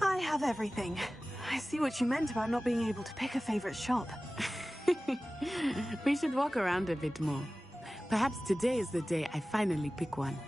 I have everything. I see what you meant about not being able to pick a favorite shop. We should walk around a bit more. Perhaps today is the day I finally pick one.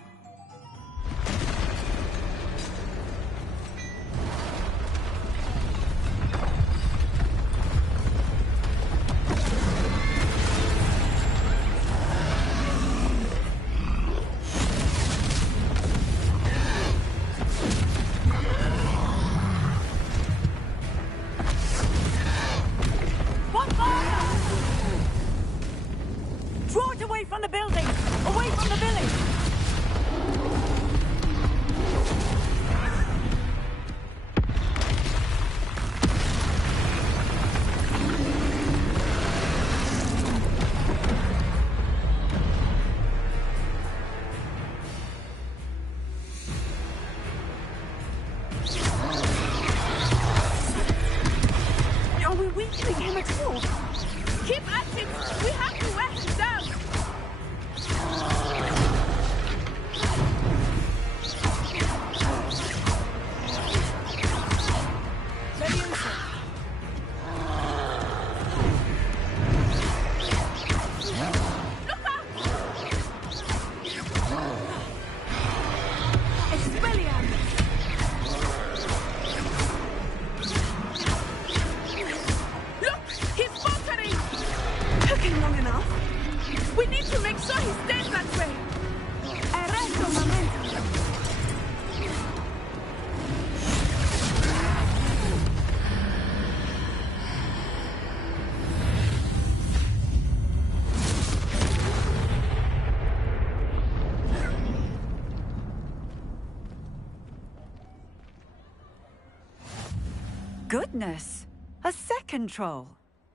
Goodness! A second troll!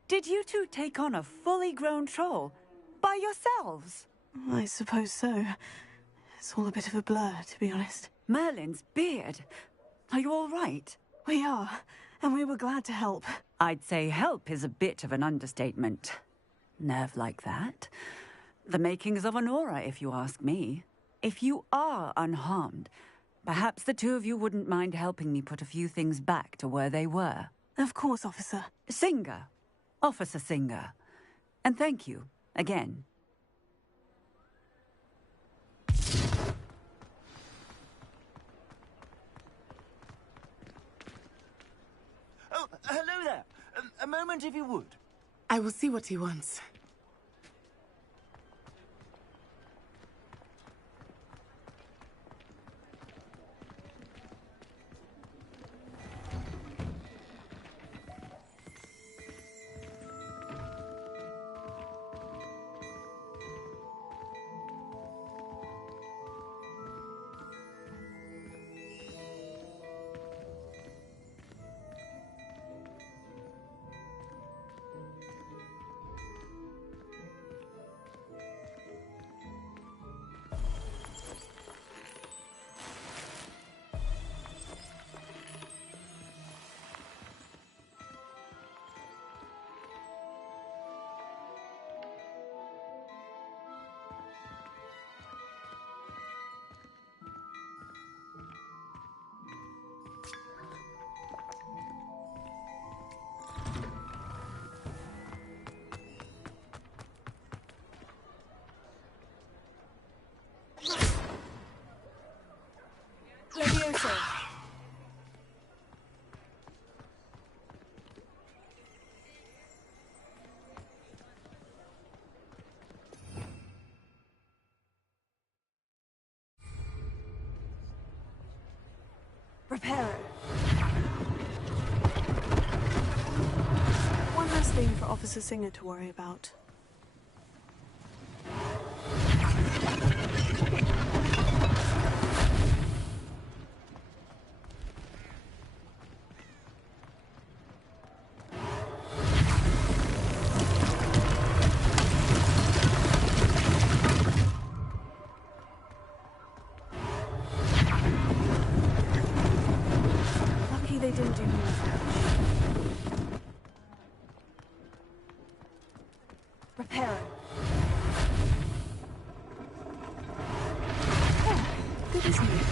Did you two take on a fully grown troll? By yourselves? I suppose so. It's all a bit of a blur, to be honest. Merlin's beard. Are you all right? We are, and we were glad to help. I'd say help is a bit of an understatement. Nerve like that. The makings of an aura, if you ask me. If you are unharmed, perhaps the two of you wouldn't mind helping me put a few things back to where they were. Of course, officer. Singer. Officer Singer. And thank you, again. Oh, hello there. A moment if you would. I will see what he wants. Repair it. One less thing for Officer Singer to worry about. They didn't do me much damage. isn't it?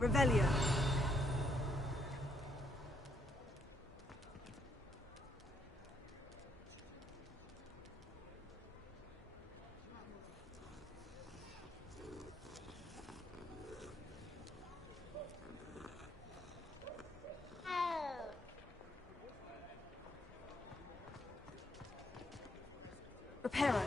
Revelio. Reparo.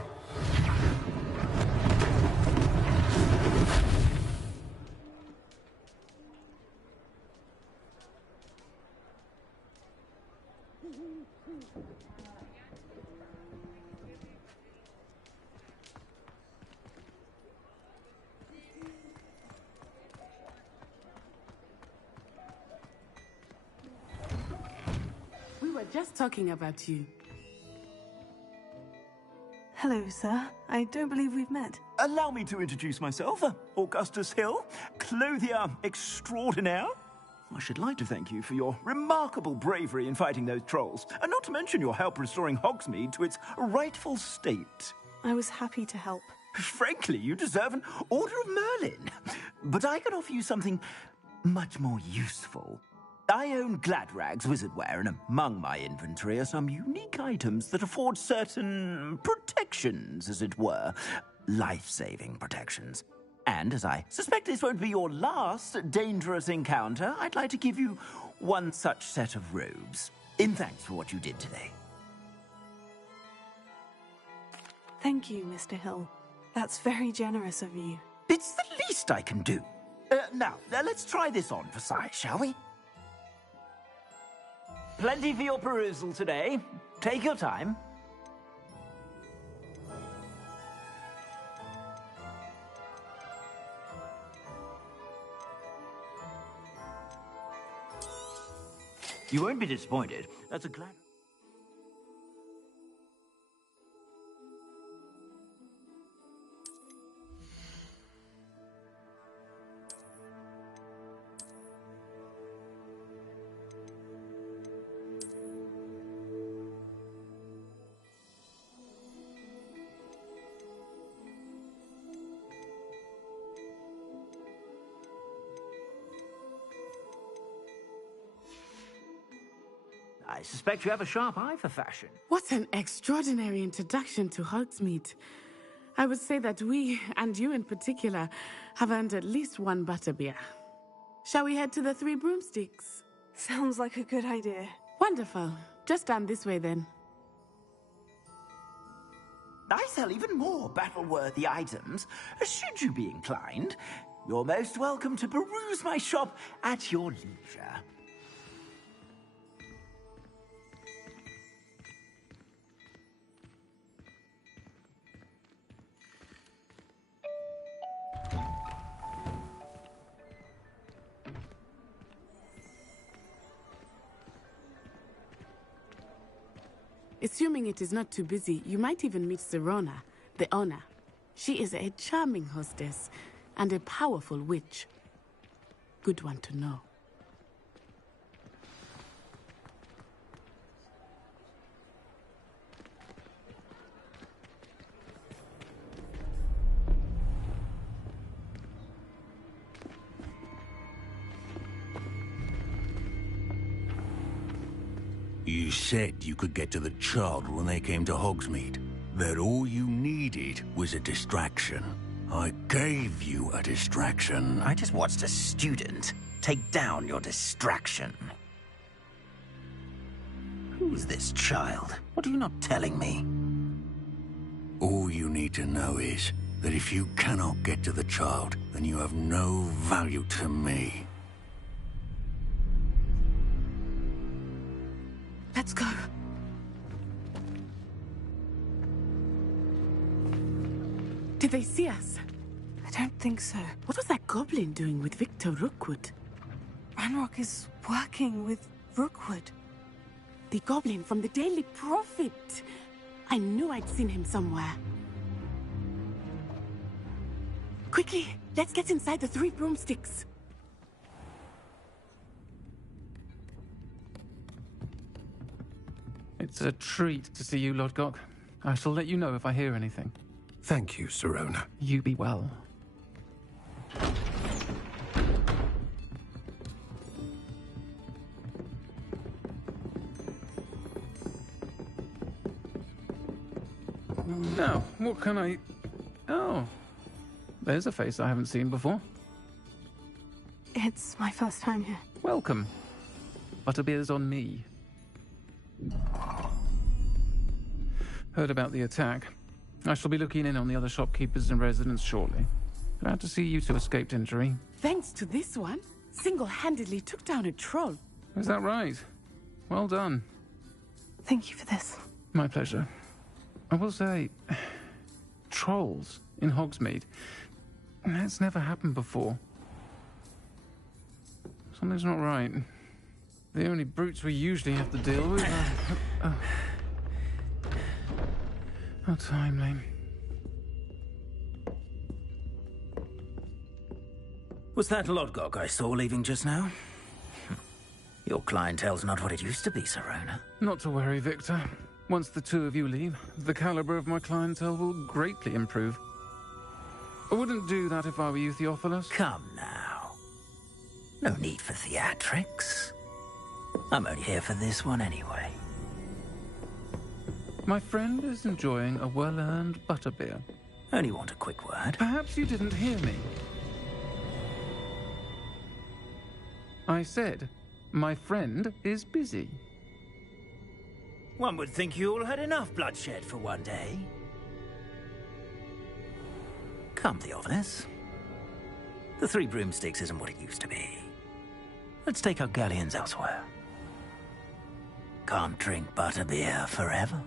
We were just talking about you. Hello, sir. I don't believe we've met. Allow me to introduce myself, Augustus Hill, clothier extraordinaire. I should like to thank you for your remarkable bravery in fighting those trolls, and not to mention your help restoring Hogsmeade to its rightful state. I was happy to help. Frankly, you deserve an Order of Merlin. But I can offer you something much more useful. I own Gladrag's wizardware, and among my inventory are some unique items that afford certain protections, as it were. Life-saving protections. And as I suspect this won't be your last dangerous encounter, I'd like to give you one such set of robes, in thanks for what you did today. Thank you, Mr. Hill. That's very generous of you. It's the least I can do. Now, let's try this on for size, shall we? Plenty for your perusal today. Take your time. You won't be disappointed. That's a glad... I suspect you have a sharp eye for fashion. What an extraordinary introduction to Hogsmeade. I would say that we, and you in particular, have earned at least one butterbeer. Shall we head to the Three Broomsticks? Sounds like a good idea. Wonderful. Just down this way then. I sell even more battle-worthy items. Should you be inclined, you're most welcome to peruse my shop at your leisure. Assuming it is not too busy, you might even meet Serona, the owner. She is a charming hostess and a powerful witch. Good one to know. You said you could get to the child when they came to Hogsmeade. That all you needed was a distraction. I gave you a distraction. I just watched a student take down your distraction. Who's this child? What are you not telling me? All you need to know is that if you cannot get to the child, then you have no value to me. Let's go. Did they see us? I don't think so. What was that goblin doing with Victor Rookwood? Ranrock is working with Rookwood. The goblin from the Daily Prophet. I knew I'd seen him somewhere. Quickly, let's get inside the 3 broomsticks. It's a treat to see you, Lodgok. I shall let you know if I hear anything. Thank you, Sirona. You be well. Now, what can I... Oh, there's a face I haven't seen before. It's my first time here. Welcome. Butterbeer's on me. Heard about the attack. I shall be looking in on the other shopkeepers and residents shortly. Glad to see you two escaped injury. Thanks to this one, single-handedly took down a troll. Is that right? Well done. Thank you for this. My pleasure. I will say, trolls in Hogsmeade. That's never happened before. Something's not right. The only brutes we usually have to deal with are... How timely. Was that Lodgok I saw leaving just now? Your clientele's not what it used to be, Sirona. Not to worry, Victor. Once the two of you leave, the caliber of my clientele will greatly improve. I wouldn't do that if I were you, Theophilus. Come now. No need for theatrics. I'm only here for this one anyway. My friend is enjoying a well-earned butterbeer. Only want a quick word. Perhaps you didn't hear me. I said, my friend is busy. One would think you all had enough bloodshed for one day. Come, Theophilus. The 3 broomsticks isn't what it used to be. Let's take our galleons elsewhere. Can't drink butterbeer forever.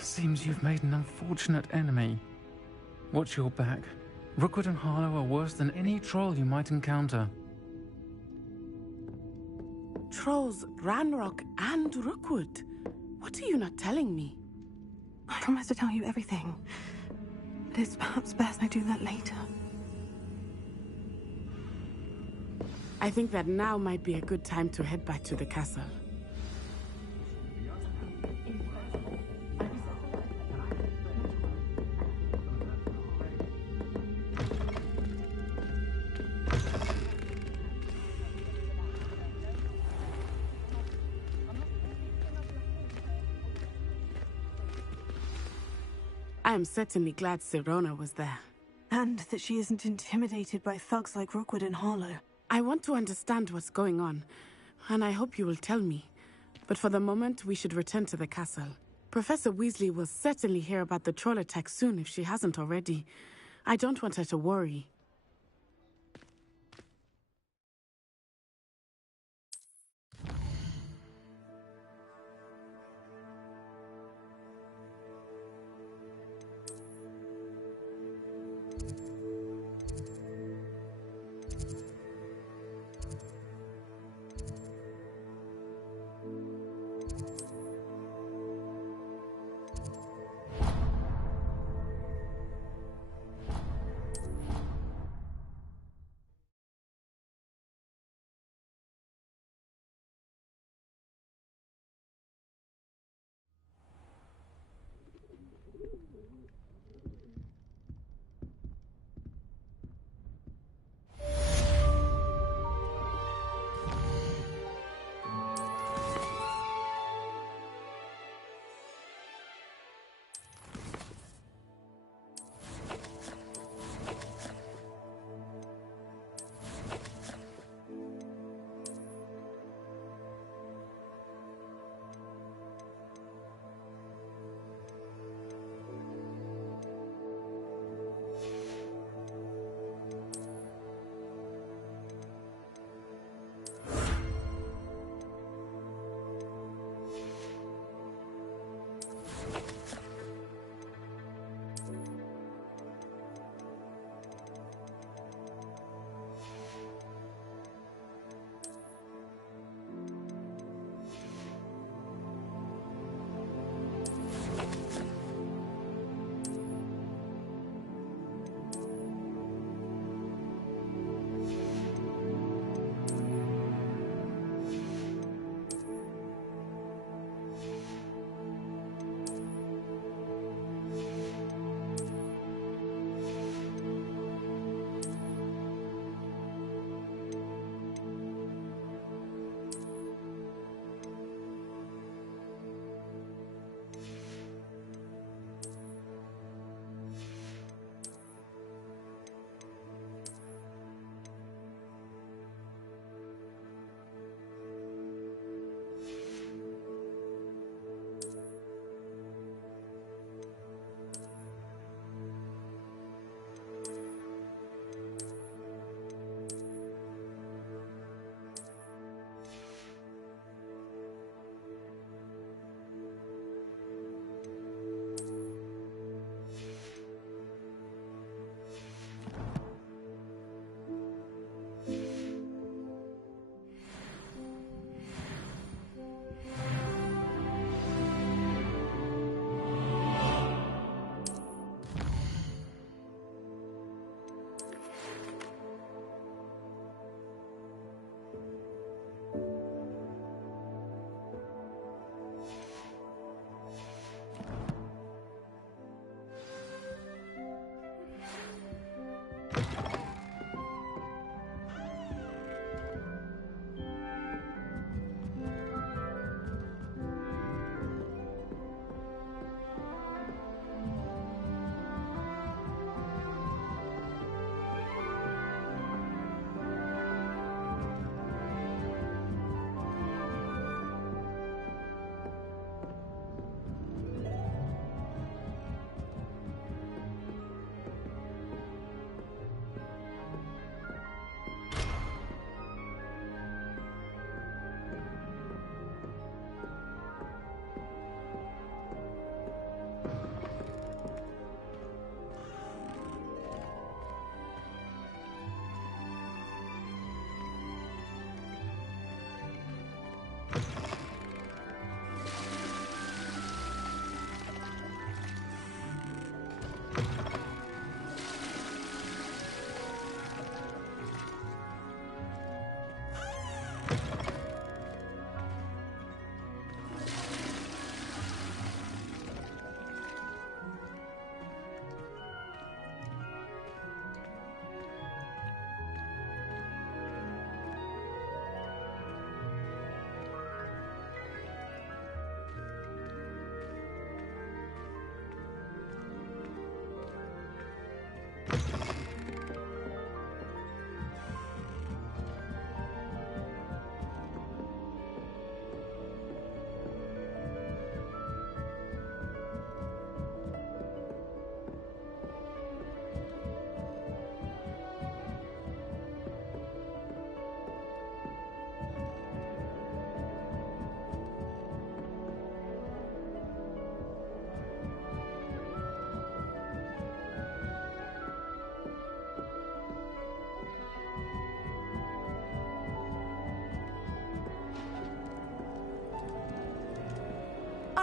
Seems you've made an unfortunate enemy. Watch your back. Rookwood and Harlow are worse than any troll you might encounter. Trolls, Ranrock, and Rookwood. What are you not telling me? I promise to tell you everything. But it's perhaps best I do that later. I think that now might be a good time to head back to the castle. I am certainly glad Sirona was there. And that she isn't intimidated by thugs like Rookwood and Harlow. I want to understand what's going on, and I hope you will tell me. But for the moment, we should return to the castle. Professor Weasley will certainly hear about the troll attack soon if she hasn't already. I don't want her to worry.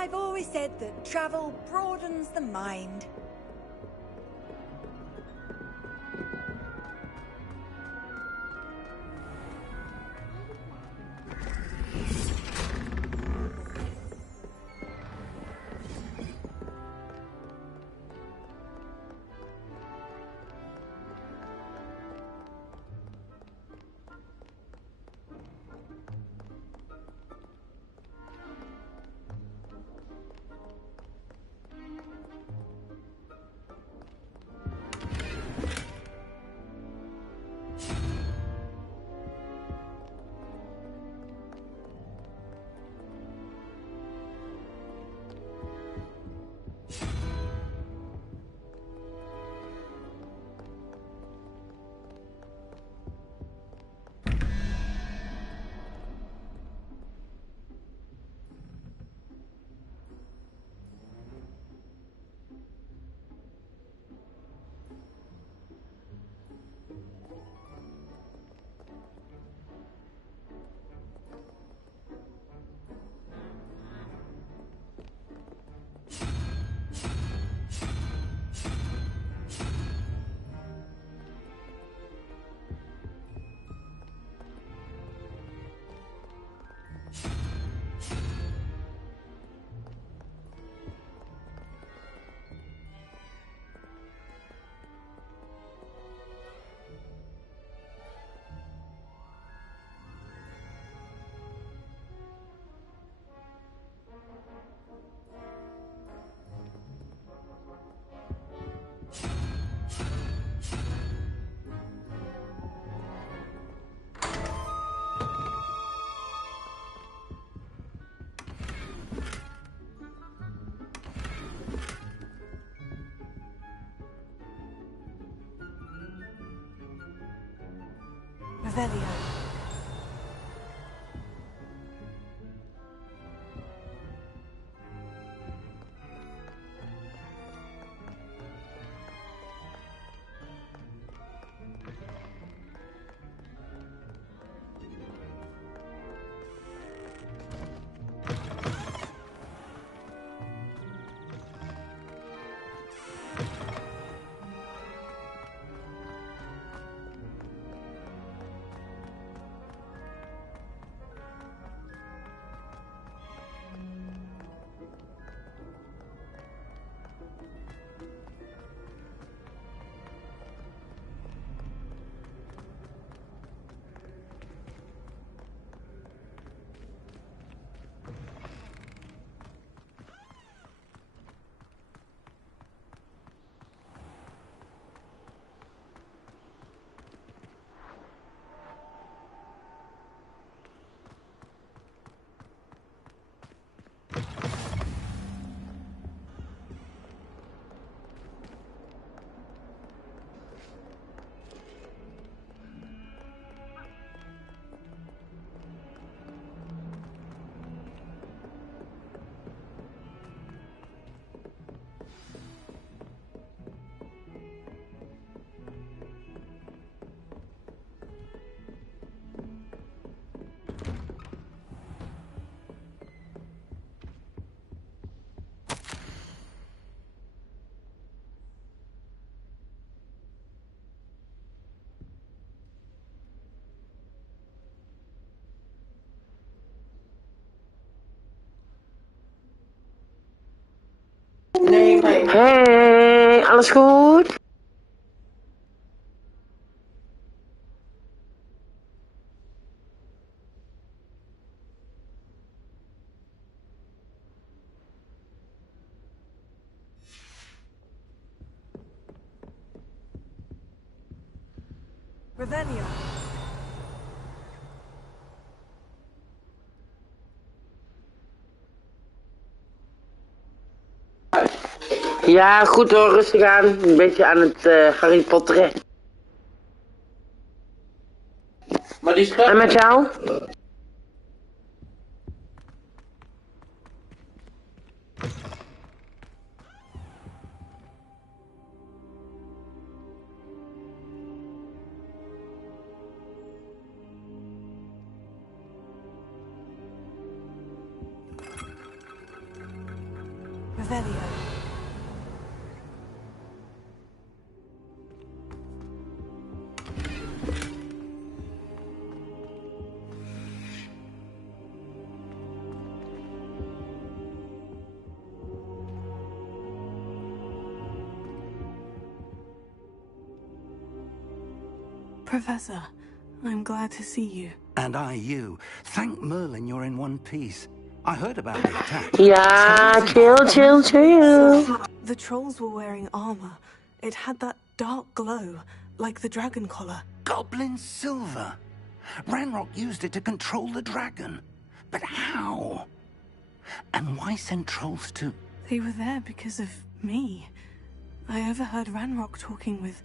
I've always said that travel broadens the mind. Revelio. Hey, alles goed? Revelio. Ja, goed hoor, rustig aan. Een beetje aan het Harry Potteren. Maar die en met jou? Revelio. Professor, I'm glad to see you. And I you. Thank Merlin you're in one piece. I heard about the attack. Ja, chill. The trolls were wearing armor. It had that dark glow, like the dragon collar. Goblin silver. Ranrock used it to control the dragon. But how? And why send trolls to... They were there because of me. I overheard Ranrock talking with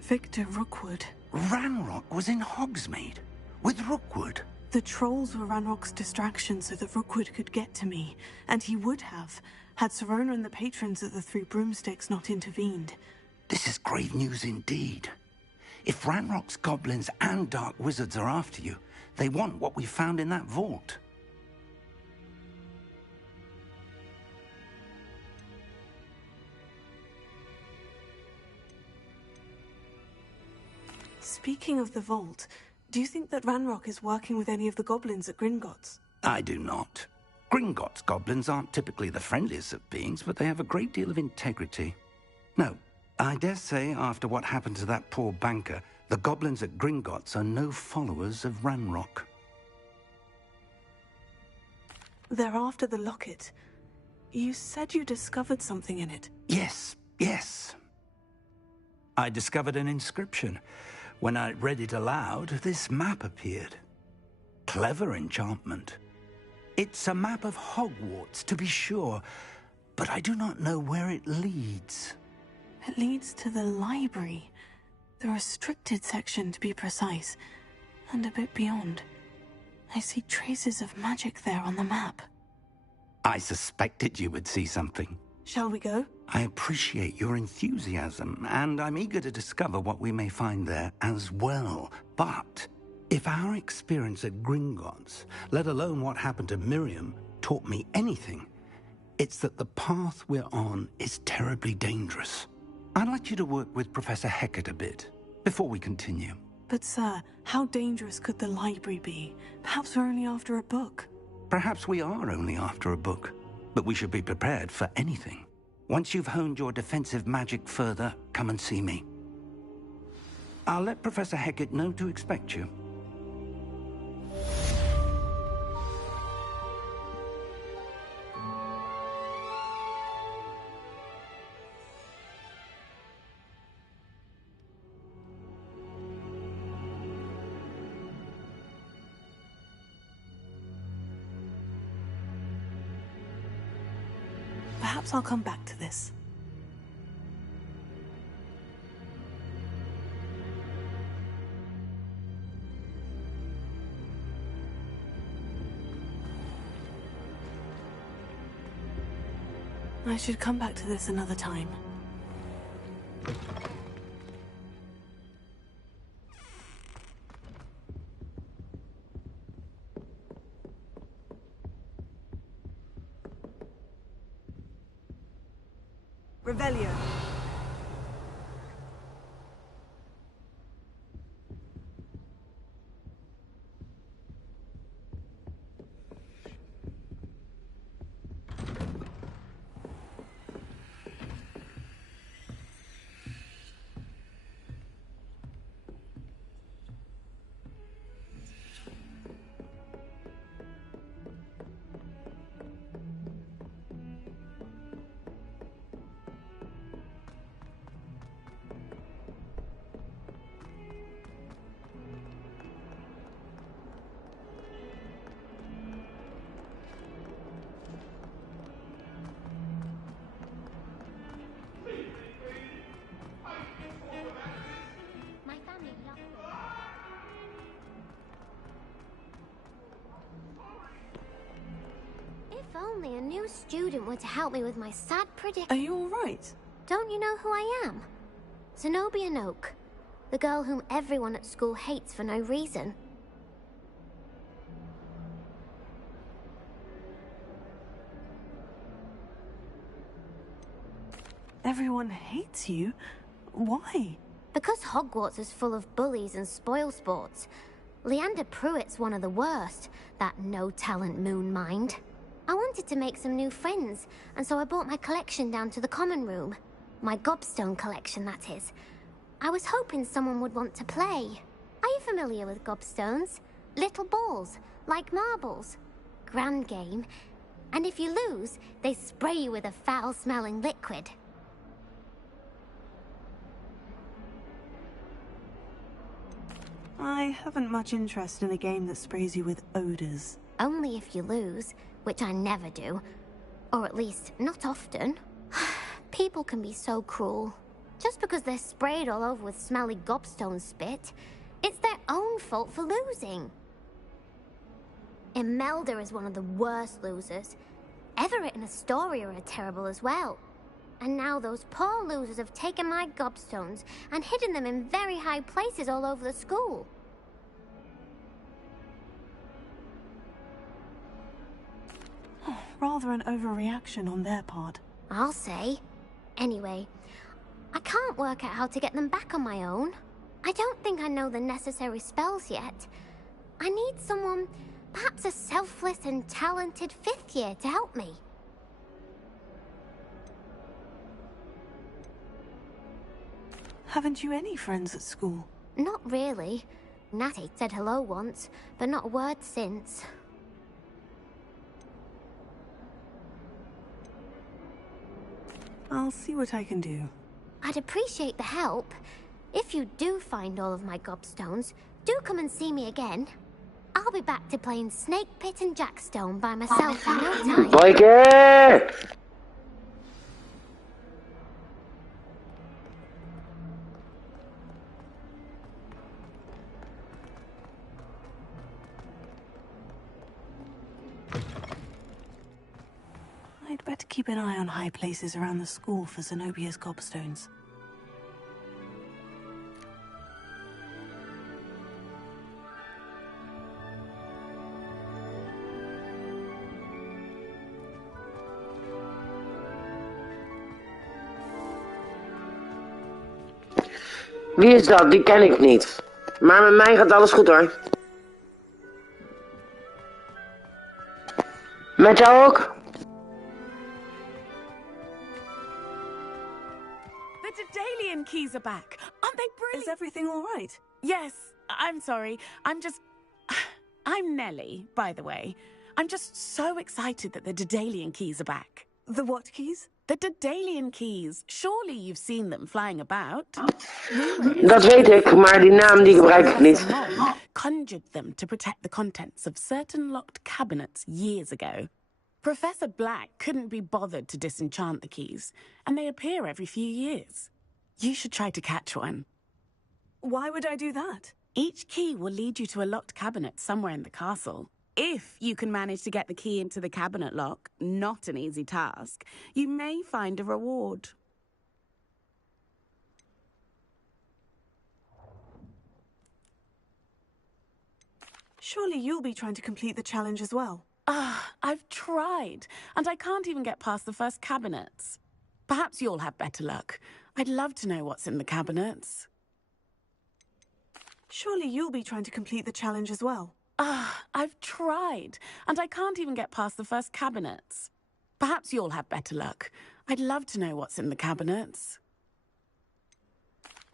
Victor Rookwood. Ranrock was in Hogsmeade with Rookwood. The trolls were Ranrock's distraction so that Rookwood could get to me, and he would have, had Sirona and the patrons of the Three Broomsticks not intervened. This is grave news indeed. If Ranrock's goblins and dark wizards are after you, they want what we found in that vault. Speaking of the vault, do you think that Ranrock is working with any of the goblins at Gringotts? I do not. Gringotts goblins aren't typically the friendliest of beings, but they have a great deal of integrity. No, I dare say after what happened to that poor banker, the goblins at Gringotts are no followers of Ranrock. They're after the locket. You said you discovered something in it. Yes. I discovered an inscription. When I read it aloud, this map appeared. Clever enchantment. It's a map of Hogwarts, to be sure, but I do not know where it leads. It leads to the library. The restricted section, to be precise, and a bit beyond. I see traces of magic there on the map. I suspected you would see something. Shall we go? I appreciate your enthusiasm, and I'm eager to discover what we may find there as well. But if our experience at Gringotts, let alone what happened to Miriam, taught me anything, it's that the path we're on is terribly dangerous. I'd like you to work with Professor Hecat a bit before we continue. But sir, how dangerous could the library be? Perhaps we're only after a book. Perhaps we are only after a book, but we should be prepared for anything. Once you've honed your defensive magic further, come and see me. I'll let Professor Hecat know to expect you. Perhaps I'll come back to this. I should come back to this another time. Revelio. Only a new student were to help me with my sad prediction. Are you all right? Don't you know who I am? Zenobia Noak, the girl whom everyone at school hates for no reason. Everyone hates you? Why? Because Hogwarts is full of bullies and spoilsports. Leander Pruitt's one of the worst, that no-talent moon mind. I wanted to make some new friends, and so I brought my collection down to the common room. My gobstone collection, that is. I was hoping someone would want to play. Are you familiar with gobstones? Little balls, like marbles. Grand game. And if you lose, they spray you with a foul-smelling liquid. I haven't much interest in a game that sprays you with odors. Only if you lose, which I never do. Or at least, not often. People can be so cruel. Just because they're sprayed all over with smelly gobstone spit, it's their own fault for losing. Imelda is one of the worst losers. Everett and Astoria are terrible as well. And now those poor losers have taken my gobstones and hidden them in very high places all over the school. Rather an overreaction on their part. I'll say. Anyway, I can't work out how to get them back on my own. I don't think I know the necessary spells yet. I need someone, perhaps a selfless and talented 5th year to help me. Haven't you any friends at school? Not really. Natty said hello once, but not a word since. I'll see what I can do. I'd appreciate the help. If you do find all of my gobstones, do come and see me again. I'll be back to playing Snake Pit and Jackstone by myself in no time. Boyke! I'd better keep an eye on high places around the school for Zenobia's gobstones. Wie is dat? Die ken ik niet. Maar met mij gaat alles goed hoor. Met jou ook? The Daedalian keys are back. Aren't they brilliant? Is everything all right? Yes, I'm sorry. I'm Nellie, by the way. I'm just so excited that the Daedalian keys are back. The what keys? The Daedalian keys. Surely you've seen them flying about. Dat weet ik, maar die naam die gebruik ik niet. Conjured them to protect the contents of certain locked cabinets years ago. Professor Black couldn't be bothered to disenchant the keys, and they appear every few years. You should try to catch one. Why would I do that? Each key will lead you to a locked cabinet somewhere in the castle. If you can manage to get the key into the cabinet lock, not an easy task, you may find a reward. Surely you'll be trying to complete the challenge as well. I've tried, and I can't even get past the first cabinets. Perhaps you'll have better luck. I'd love to know what's in the cabinets. Surely you'll be trying to complete the challenge as well. I've tried, and I can't even get past the first cabinets. Perhaps you'll have better luck. I'd love to know what's in the cabinets.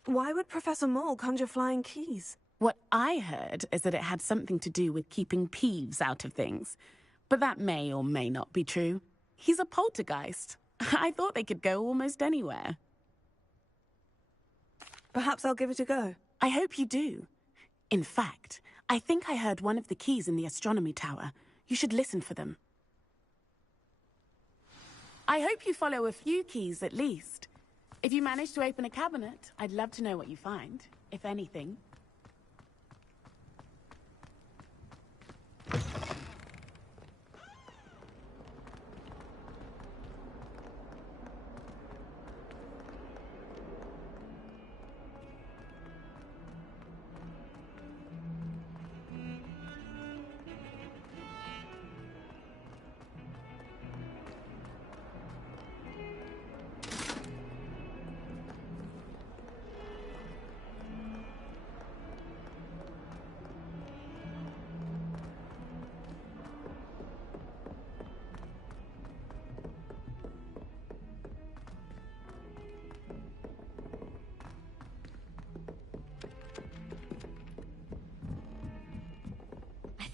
Why would Professor Mole conjure flying keys? What I heard is that it had something to do with keeping Peeves out of things. But that may or may not be true. He's a poltergeist. I thought they could go almost anywhere. Perhaps I'll give it a go. I hope you do. In fact, I think I heard one of the keys in the astronomy tower. You should listen for them. I hope you follow a few keys at least. If you manage to open a cabinet, I'd love to know what you find, if anything.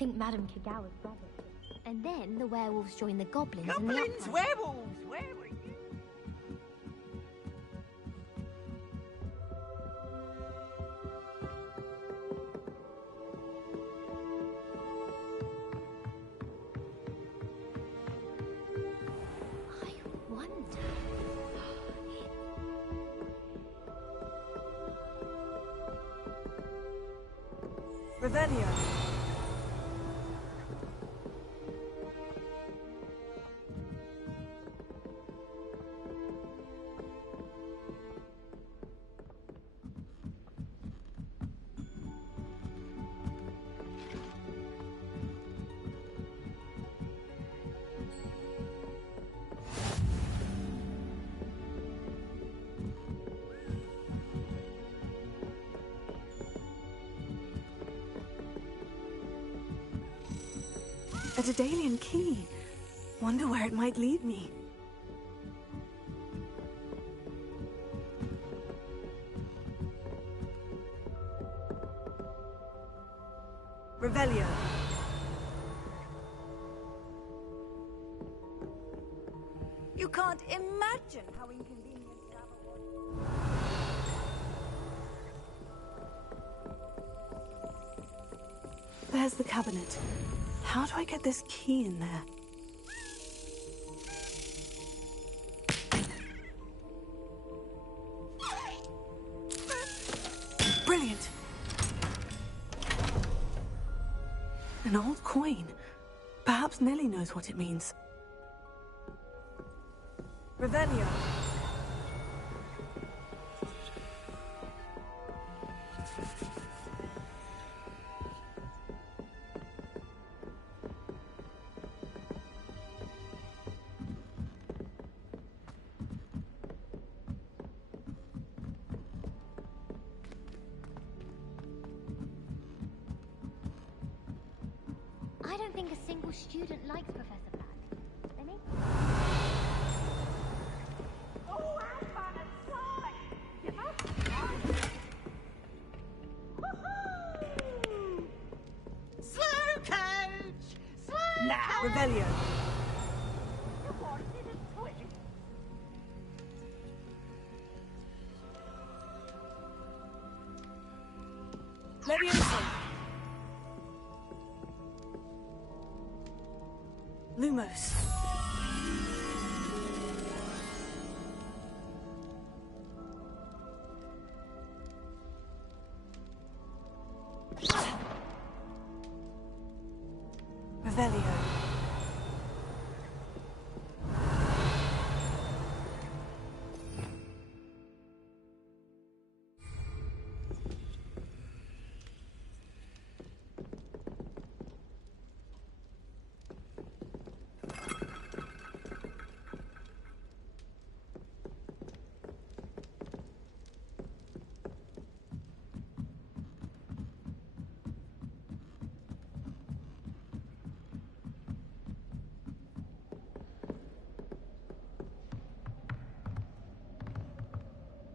think Madame Kagawa's brother. And then the werewolves join the goblins and the Goblins, uprising. werewolves, where were you? I wonder. Revelio. A Daedalian key. Wonder where it might lead me. Revelio. You can't imagine how inconvenient travel was. There's the cabinet. How do I get this key in there? Brilliant! An old coin. Perhaps Nellie knows what it means. Revelio. I don't think a single student likes Professor Black. They make Oh, Ant-Man and Sly! You must Woohoo! Slow coach! Slow coach! Revelio. You wanted a twig. Leviosa. Lumos. Revelio.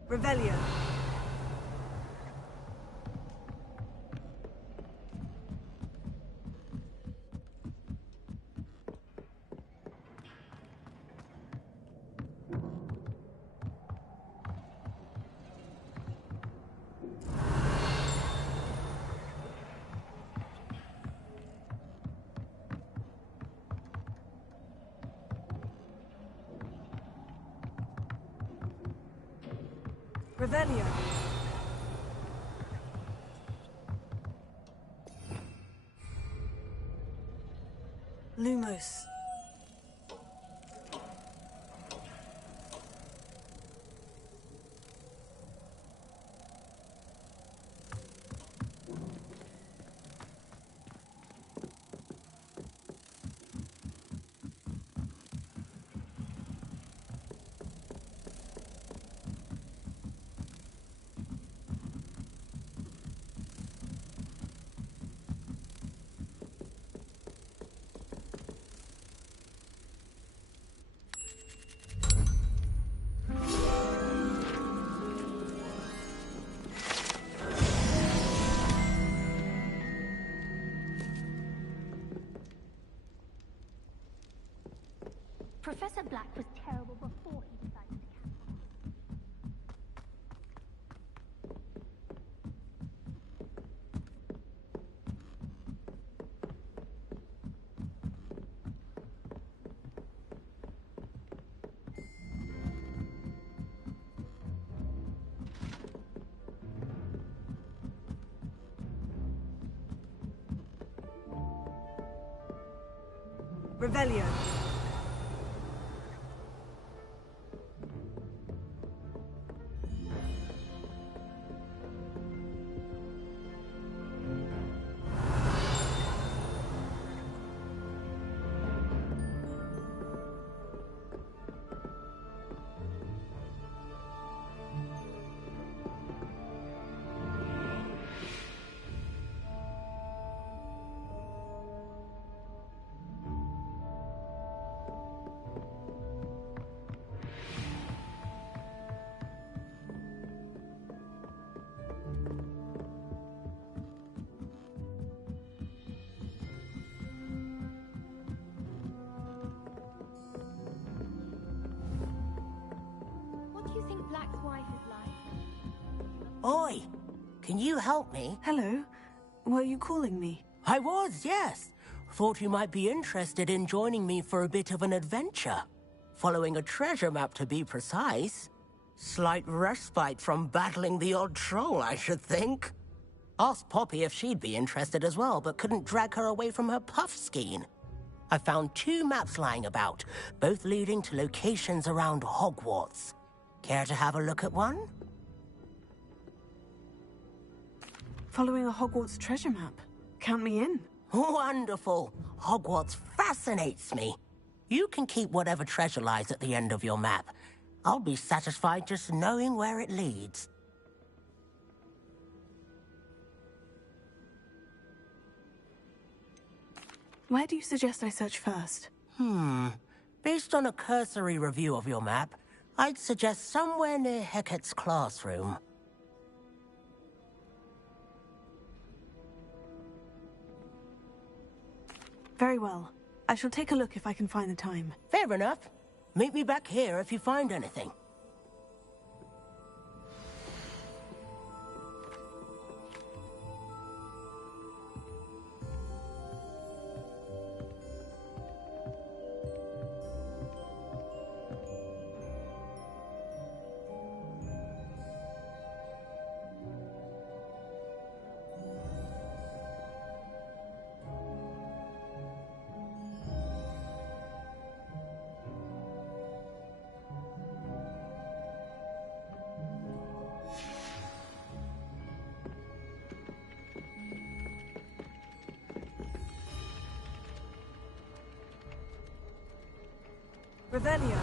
Revelio. Revelio. Lumos. Professor Black was terrible before he decided to cancel. Revelio. What do you think Black's wife is like? Oi! Can you help me? Hello? Were you calling me? I was, yes. Thought you might be interested in joining me for a bit of an adventure. Following a treasure map, to be precise. Slight respite from battling the odd troll, I should think. Asked Poppy if she'd be interested as well, but couldn't drag her away from her puff skein. I found 2 maps lying about, both leading to locations around Hogwarts. Care to have a look at one? Following a Hogwarts treasure map. Count me in. Wonderful. Hogwarts fascinates me. You can keep whatever treasure lies at the end of your map. I'll be satisfied just knowing where it leads. Where do you suggest I search first? Based on a cursory review of your map, I'd suggest somewhere near Hecat's classroom. Very well. I shall take a look if I can find the time. Fair enough. Meet me back here if you find anything. Revelio.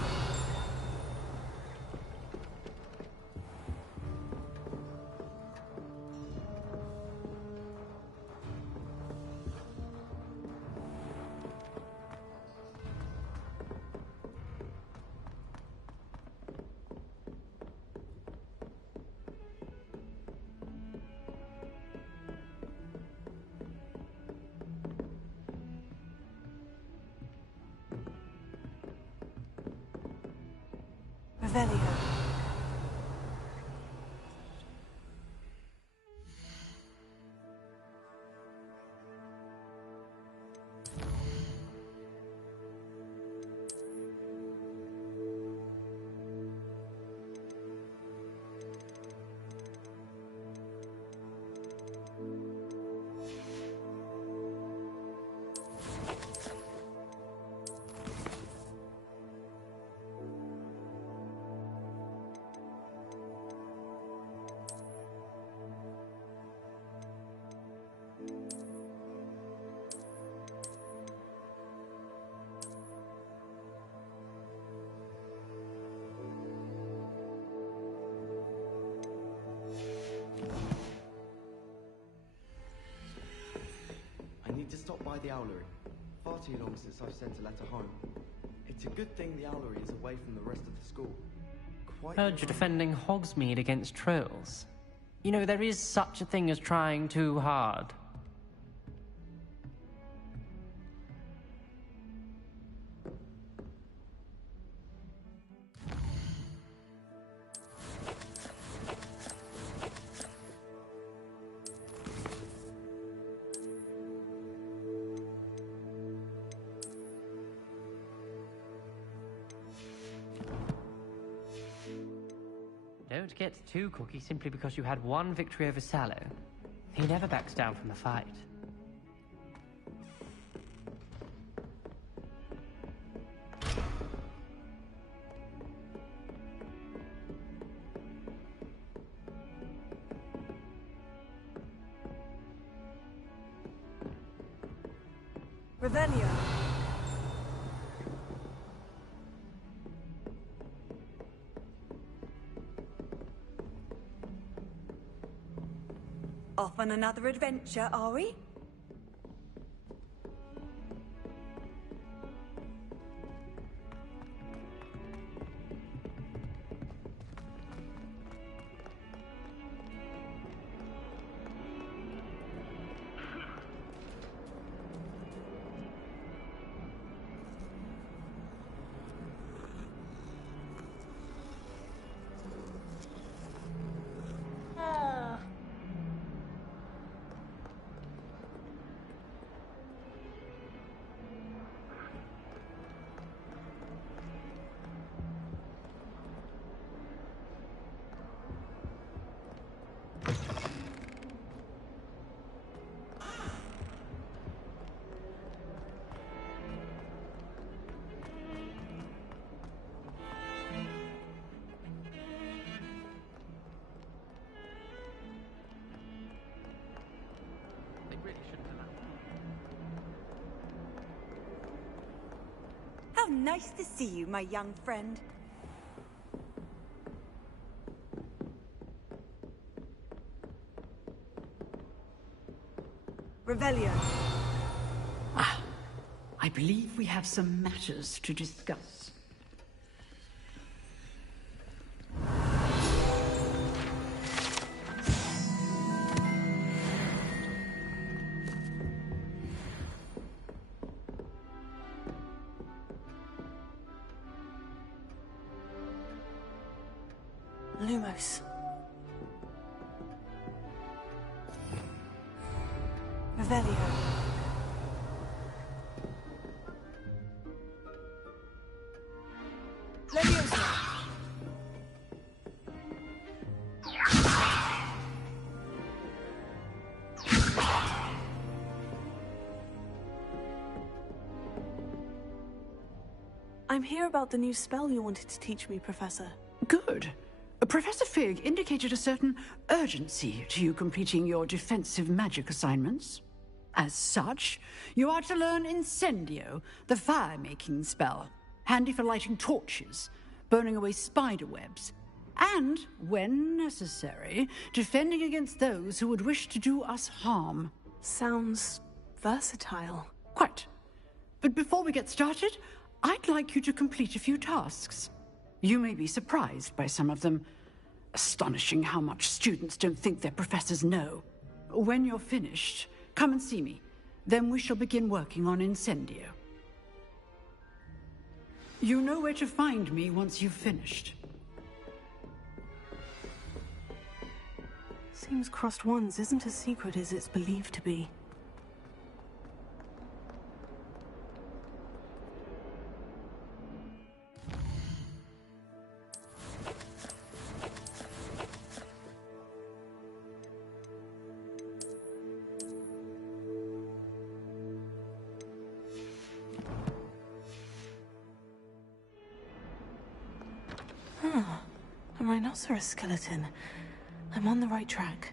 Revelio. I need to stop by the owlery. Far too long since I've sent a letter home. It's a good thing the owlery is away from the rest of the school. Heard you're defending Hogsmeade against trolls. You know, there is such a thing as trying too hard. shouldn't get too cocky simply because you had one victory over Sallow. He never backs down from the fight. Revelio. Off on another adventure, are we? How nice to see you, my young friend. Revelio. I believe we have some matters to discuss. Lumos. Revelio. Leviosa. I'm here about the new spell you wanted to teach me, Professor. Good. Professor Fig indicated a certain urgency to you completing your defensive magic assignments. As such, you are to learn Incendio, the fire-making spell, handy for lighting torches, burning away spider webs, and, when necessary, defending against those who would wish to do us harm. Sounds versatile. Quite. But before we get started, I'd like you to complete a few tasks. You may be surprised by some of them. Astonishing how much students don't think their professors know. When you're finished, come and see me. Then we shall begin working on Incendio. You know where to find me once you've finished. Seems Crossed Wands isn't as secret as it's believed to be. A rhinoceros skeleton. I'm on the right track.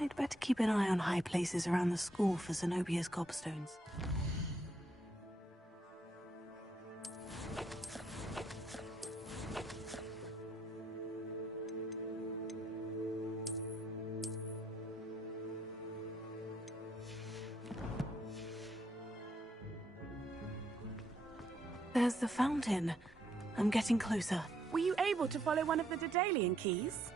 I'd better keep an eye on high places around the school for Zenobia's gobstones. There's the fountain. I'm getting closer. Were you able to follow one of the Daedalian keys?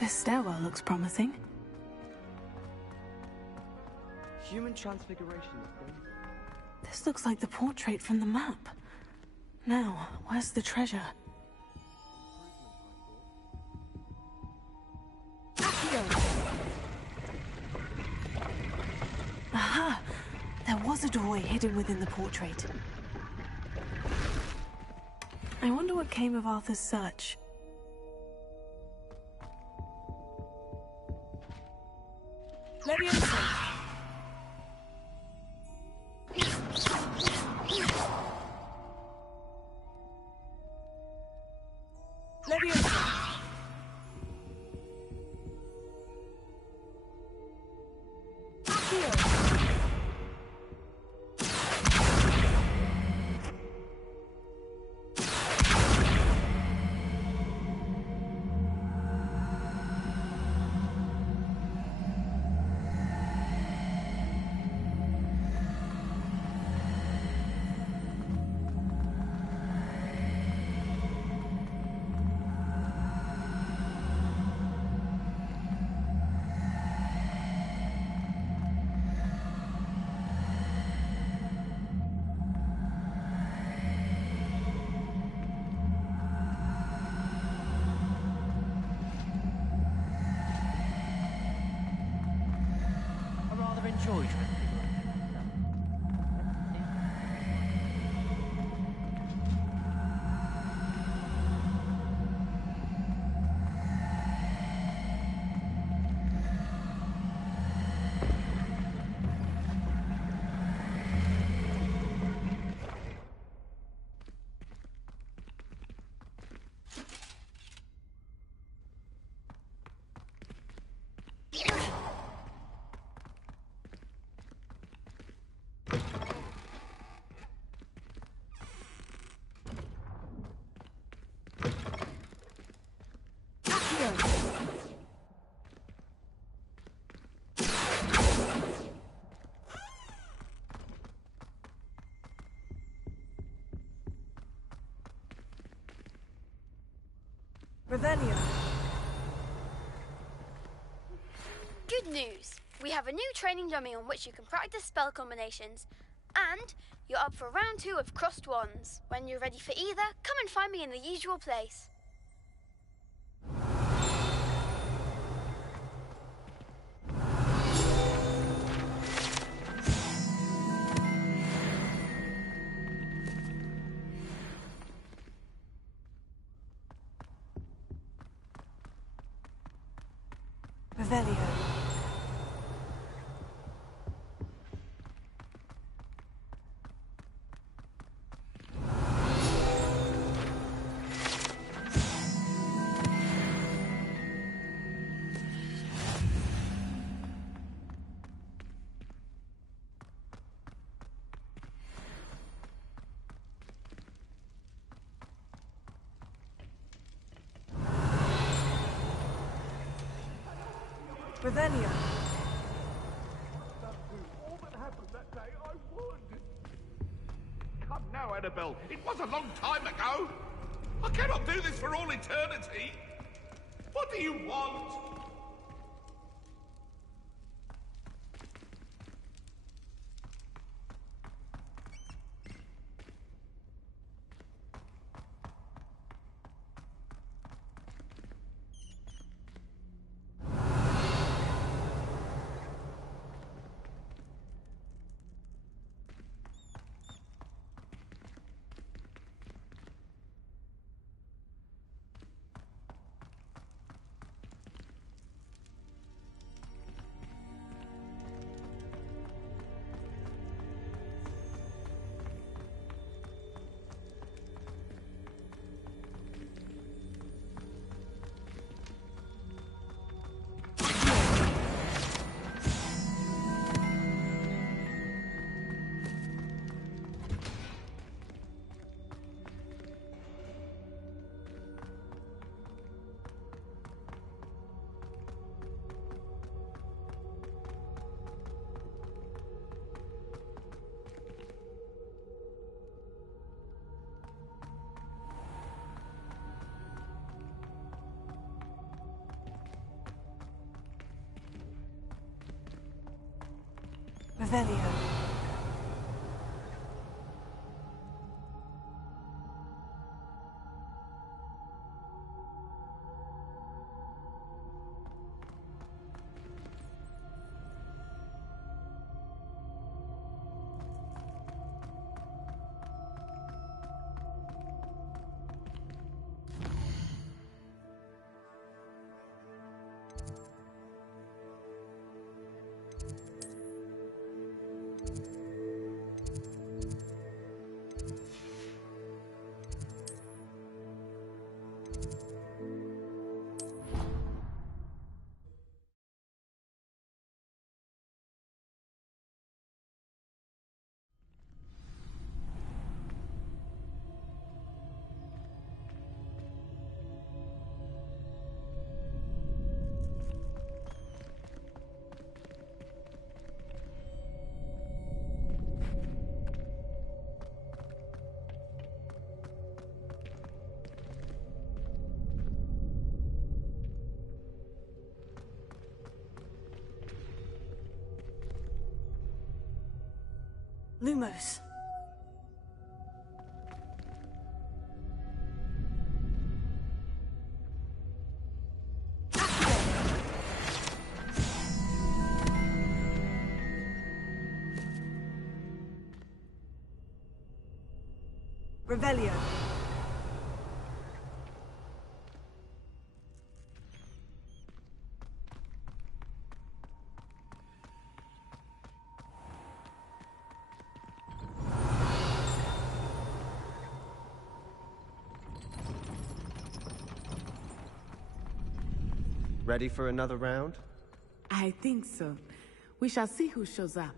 This stairwell looks promising. Human transfiguration is dangerous. This looks like the portrait from the map. Now, where's the treasure? Aha! There was a doorway hidden within the portrait. I wonder what came of Arthur's search. Enjoyed Revelio. Good news! We have a new training dummy on which you can practice spell combinations. And you're up for round 2 of Crossed Wands. When you're ready for either, come and find me in the usual place. Revelio. Revelio. All that happened that day, I would. Come now, Annabelle. It was a long time ago. I cannot do this for all eternity. What do you want? Revelio. Lumos. Revelio. Ready for another round? I think so. We shall see who shows up.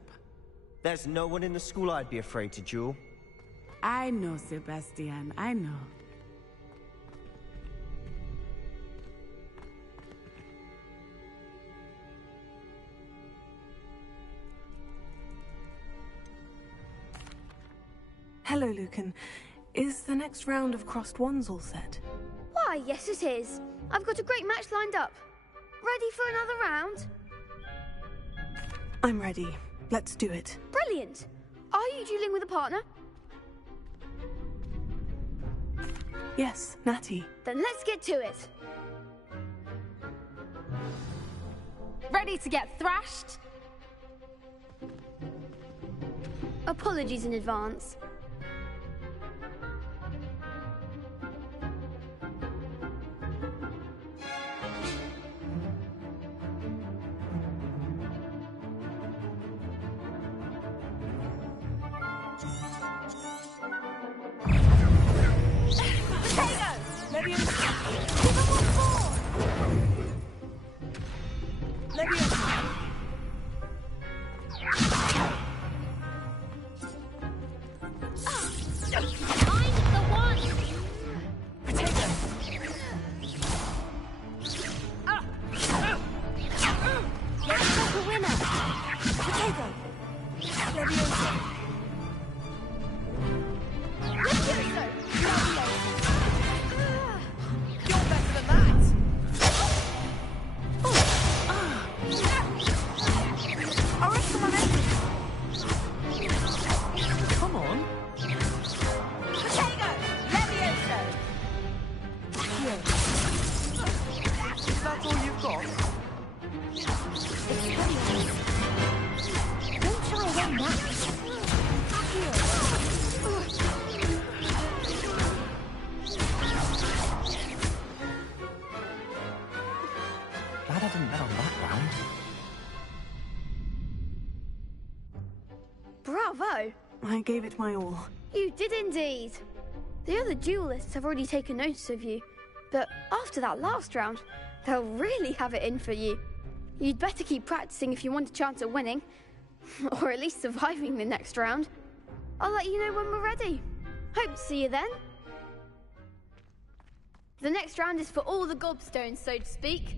There's no one in the school I'd be afraid to duel. I know, Sebastian, I know. Hello, Lucan. Is the next round of crossed wands all set? Why, yes it is. I've got a great match lined up. Ready for another round? I'm ready. Let's do it. Brilliant. Are you dueling with a partner? Yes, Natty. Then let's get to it. Ready to get thrashed? Apologies in advance. Glad I didn't bet on that round. Bravo! I gave it my all. You did indeed. The other duelists have already taken notice of you, but after that last round, they'll really have it in for you. You'd better keep practicing if you want a chance at winning, or at least surviving the next round. I'll let you know when we're ready. Hope to see you then. The next round is for all the gobstones, so to speak.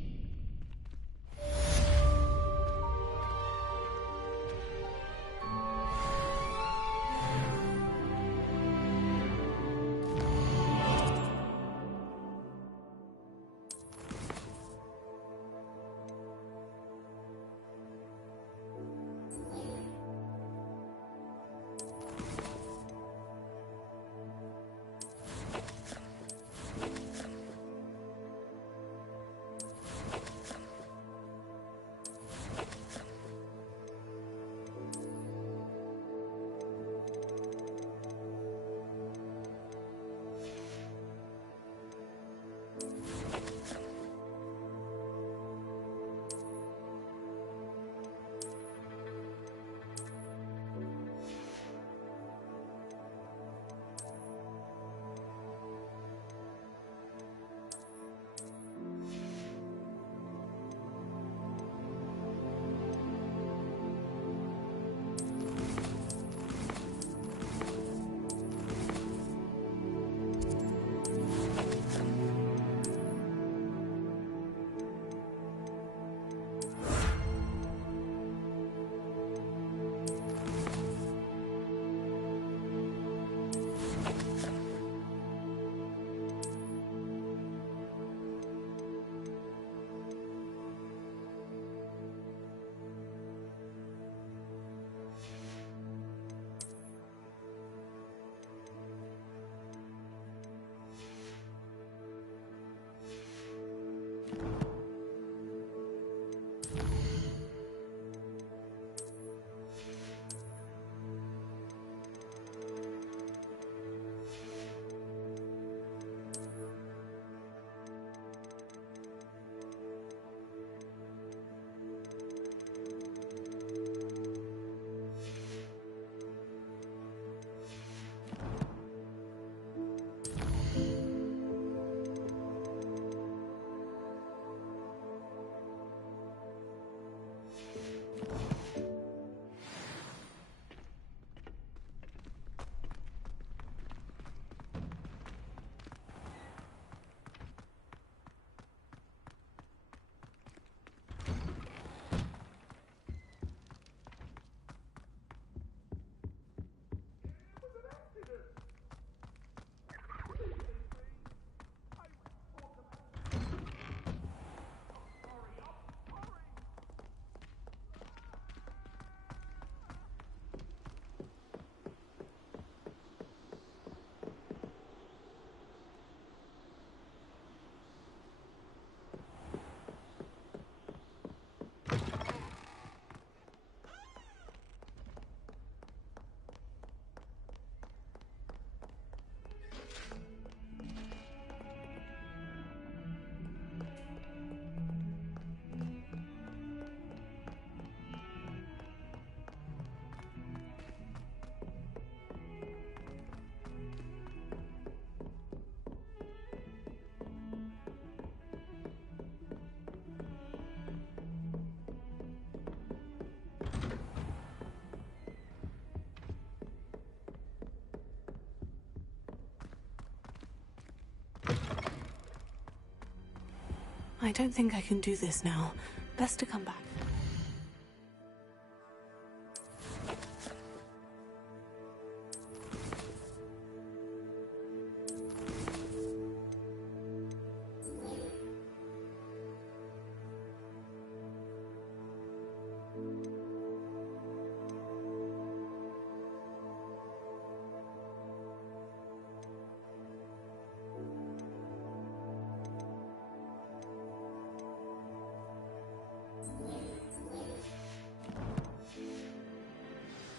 I don't think I can do this now. Best to come back.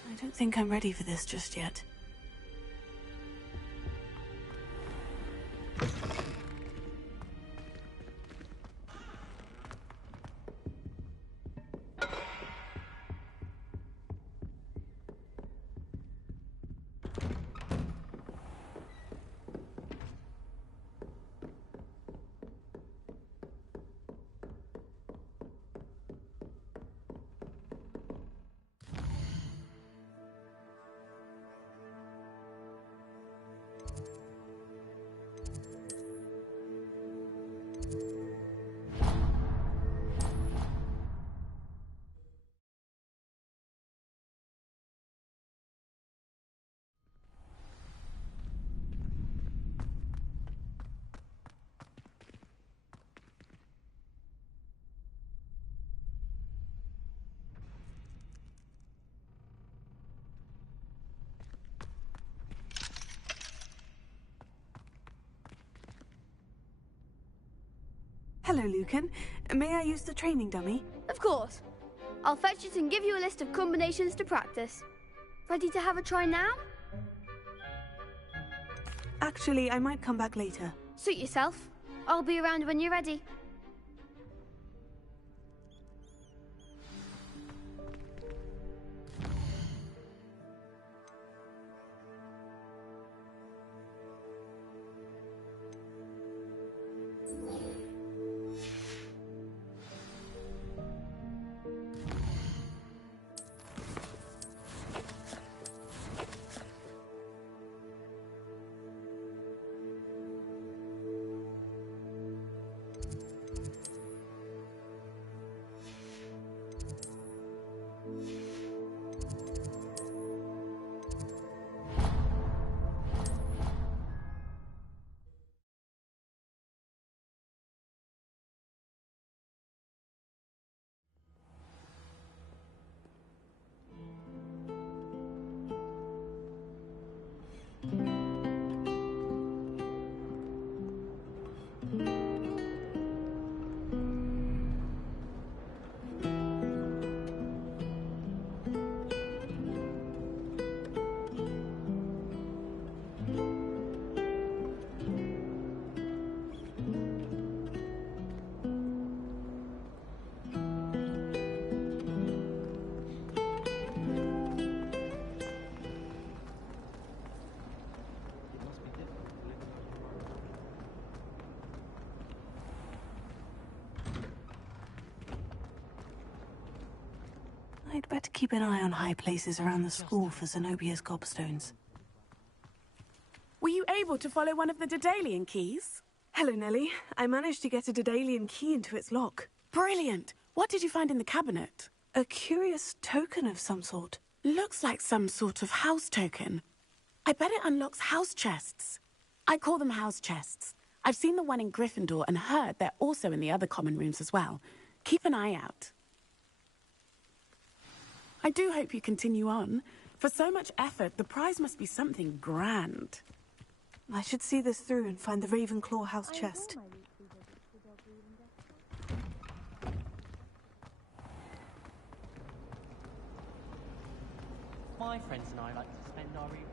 I don't think I'm ready for this just yet. Hello, Lucan. May I use the training dummy? Of course. I'll fetch it and give you a list of combinations to practice. Ready to have a try now? Actually, I might come back later. Suit yourself. I'll be around when you're ready. I'd better keep an eye on high places around the school for Zenobia's gobstones. Were you able to follow one of the Daedalian keys? Hello, Nellie. I managed to get a Daedalian key into its lock. Brilliant! What did you find in the cabinet? A curious token of some sort. Looks like some sort of house token. I bet it unlocks house chests. I call them house chests. I've seen the one in Gryffindor and heard they're also in the other common rooms as well. Keep an eye out. I do hope you continue on. For so much effort, the prize must be something grand. I should see this through and find the Ravenclaw house chest. My friends and I like to spend our evenings.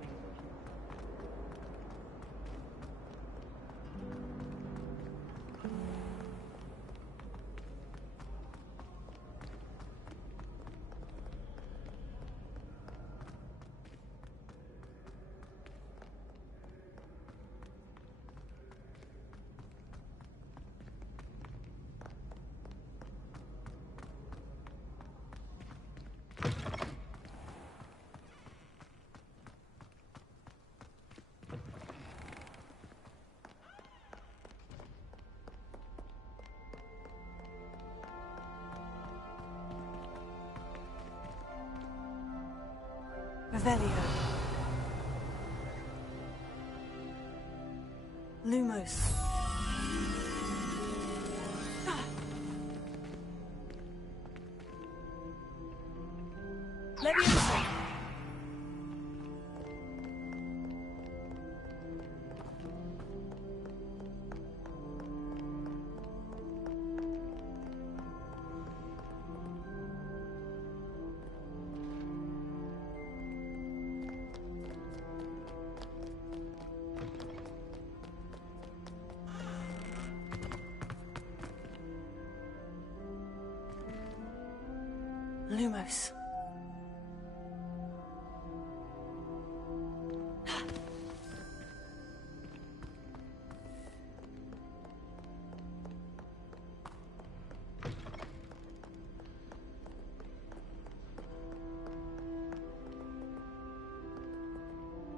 Revelio. Lumos. Leviosa. Lumos.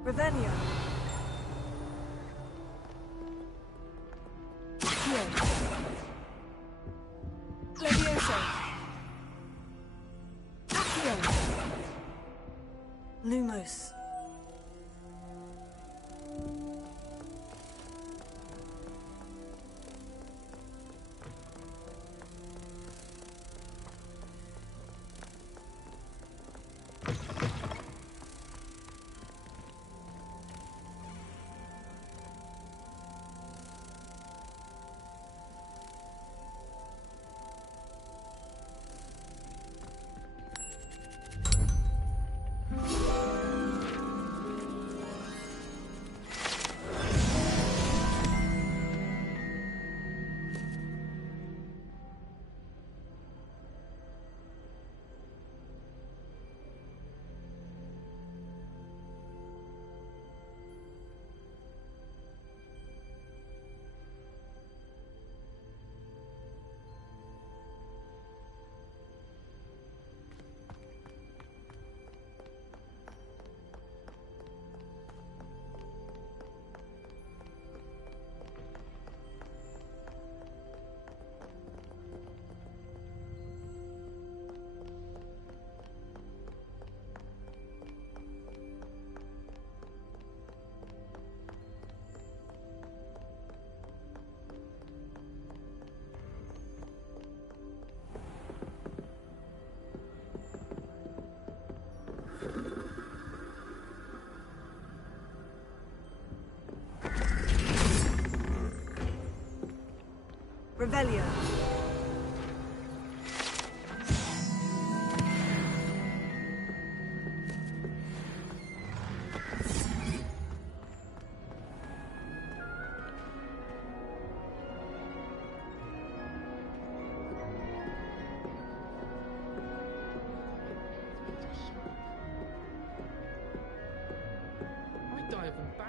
Revelio. Leviosa. Lumos. Revelio.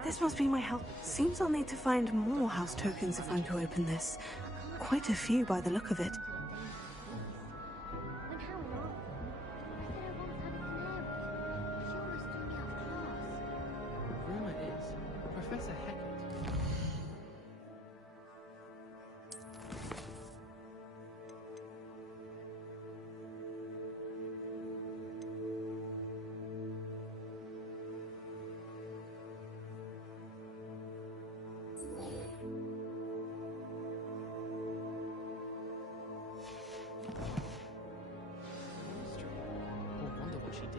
This must be my help. Seems I'll need to find more house tokens if I'm to open this. Quite a few by the look of it. Rumor is, Professor Hecat. Wonder what she did.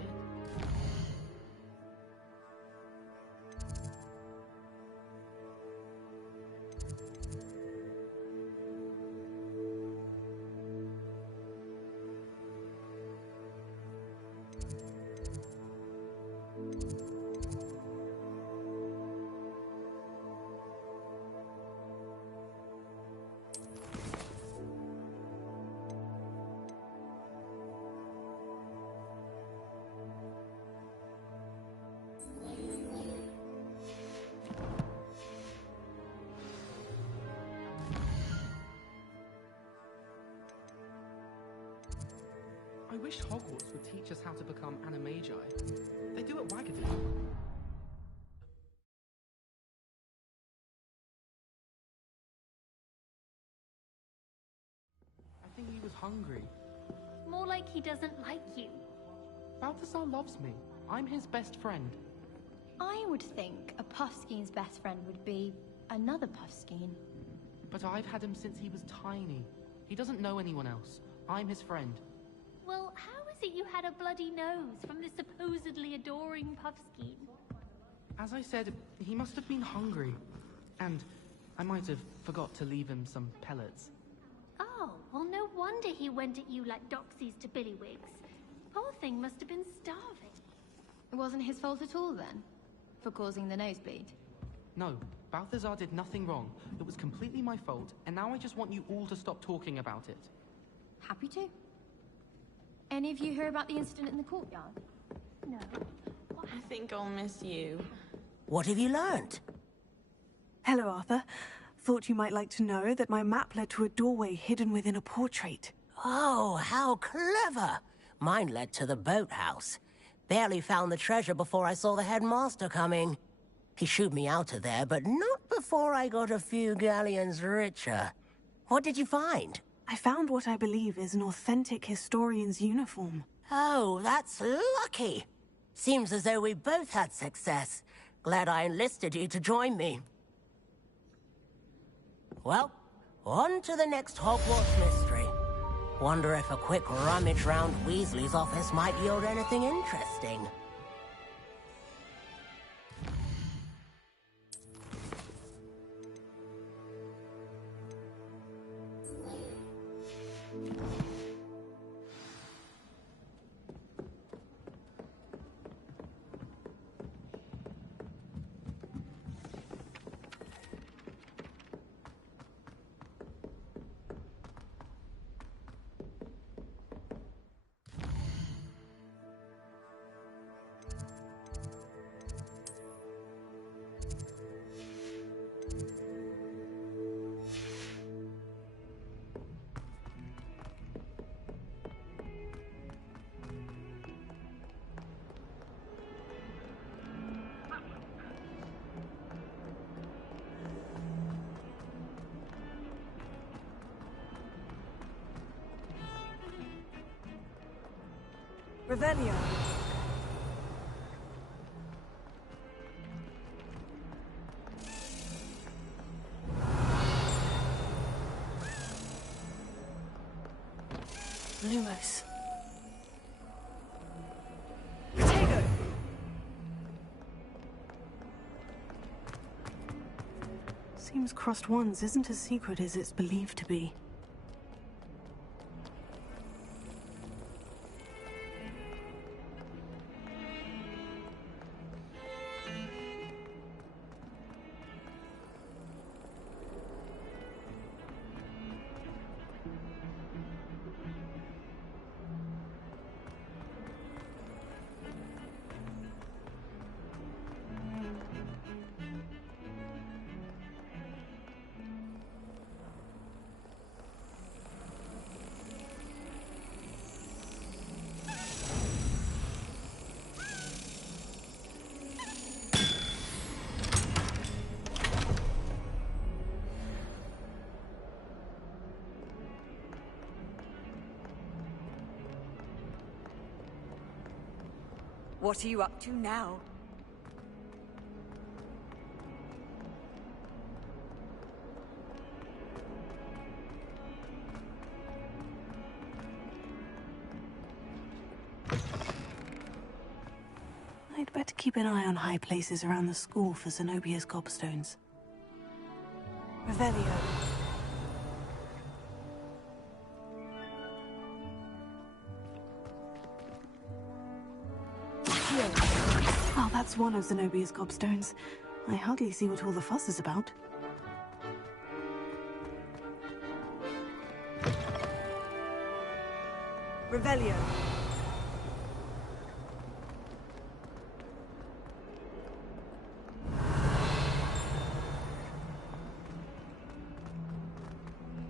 I wish Hogwarts would teach us how to become animagi. They do at Wagadu. I think he was hungry. More like he doesn't like you. Balthazar loves me. I'm his best friend. I would think a Puffskeen's best friend would be another Puffskeen. But I've had him since he was tiny. He doesn't know anyone else. I'm his friend. Well, how is it you had a bloody nose from this supposedly adoring Puffskeen? As I said, he must have been hungry. And I might have forgot to leave him some pellets. Oh, well, no wonder he went at you like doxies to Billywiggs. Poor thing must have been starving. It wasn't his fault at all, then? For causing the nosebleed? No, Balthazar did nothing wrong. It was completely my fault, and now I just want you all to stop talking about it. Happy to. Any of you hear about the incident in the courtyard? No. I think I'll miss you. What have you learned? Hello, Arthur. Thought you might like to know that my map led to a doorway hidden within a portrait. Oh, how clever! Mine led to the boathouse. Barely found the treasure before I saw the headmaster coming. He shooed me out of there, but not before I got a few galleons richer. What did you find? I found what I believe is an authentic historian's uniform. Oh, that's lucky. Seems as though we both had success. Glad I enlisted you to join me. Well, on to the next Hogwarts mystery. Wonder if a quick rummage round Weasley's office might yield anything interesting. Revelio. Lumos. Seems crossed wands isn't as secret as it's believed to be. What are you up to now? I'd better keep an eye on high places around the school for Zenobia's gobstones. Revelio. Well, that's one of Zenobia's gobstones. I hardly see what all the fuss is about. Revelio.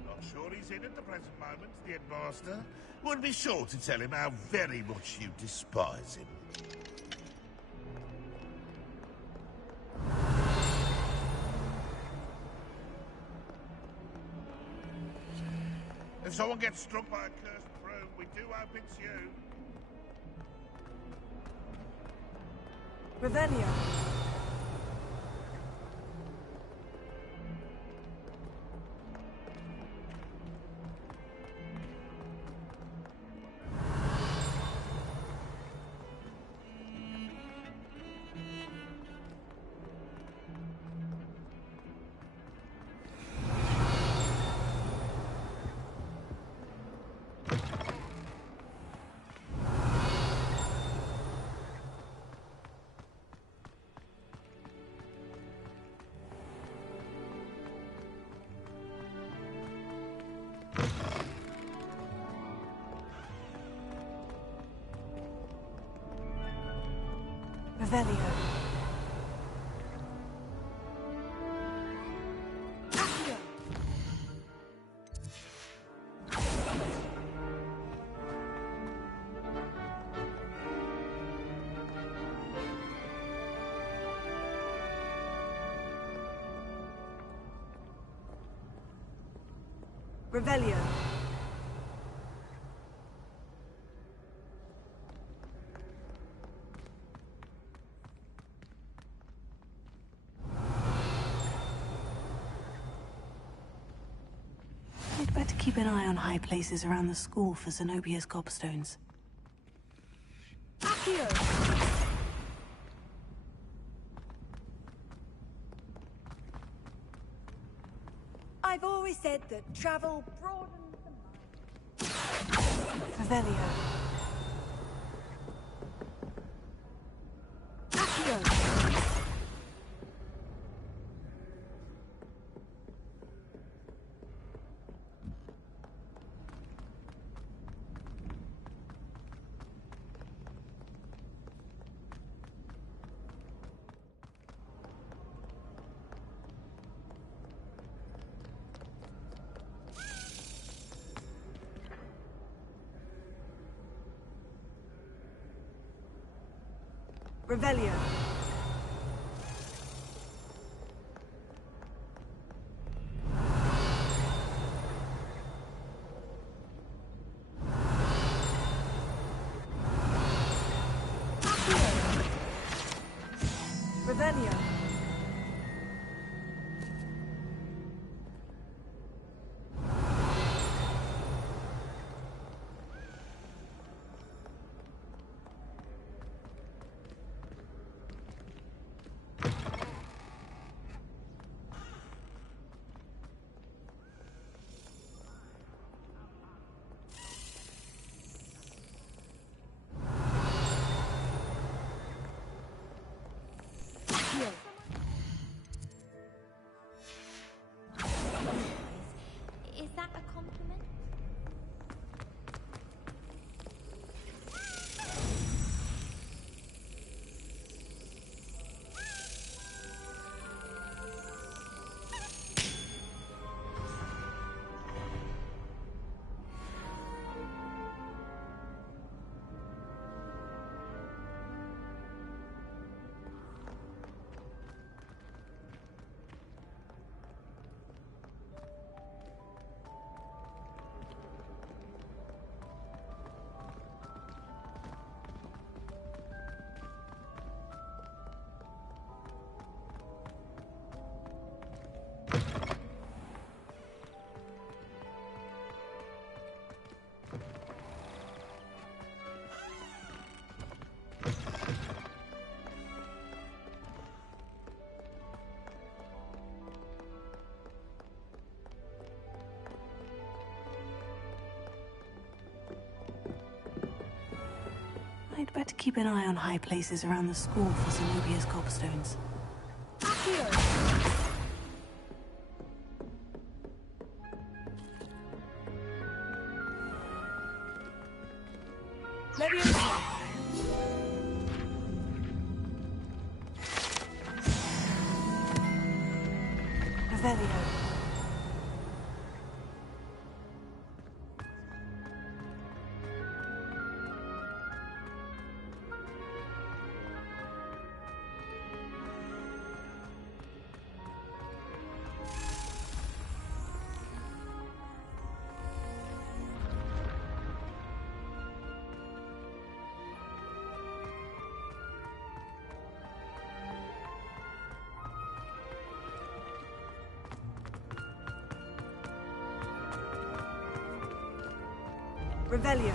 Not sure he's in at the present moment, the headmaster. Would be sure to tell him how very much you despise him. If someone gets struck by a cursed broom, we do hope it's you. Revelio. Revelio. Revelio. I'd better keep an eye on high places around the school for Zenobia's gobstones. Accio! I've always said that travel broadens the mind. Revelio. Accio! Revelio. Revelio. better keep an eye on high places around the school for Zenobia's gobstones. Revelio. Revelio.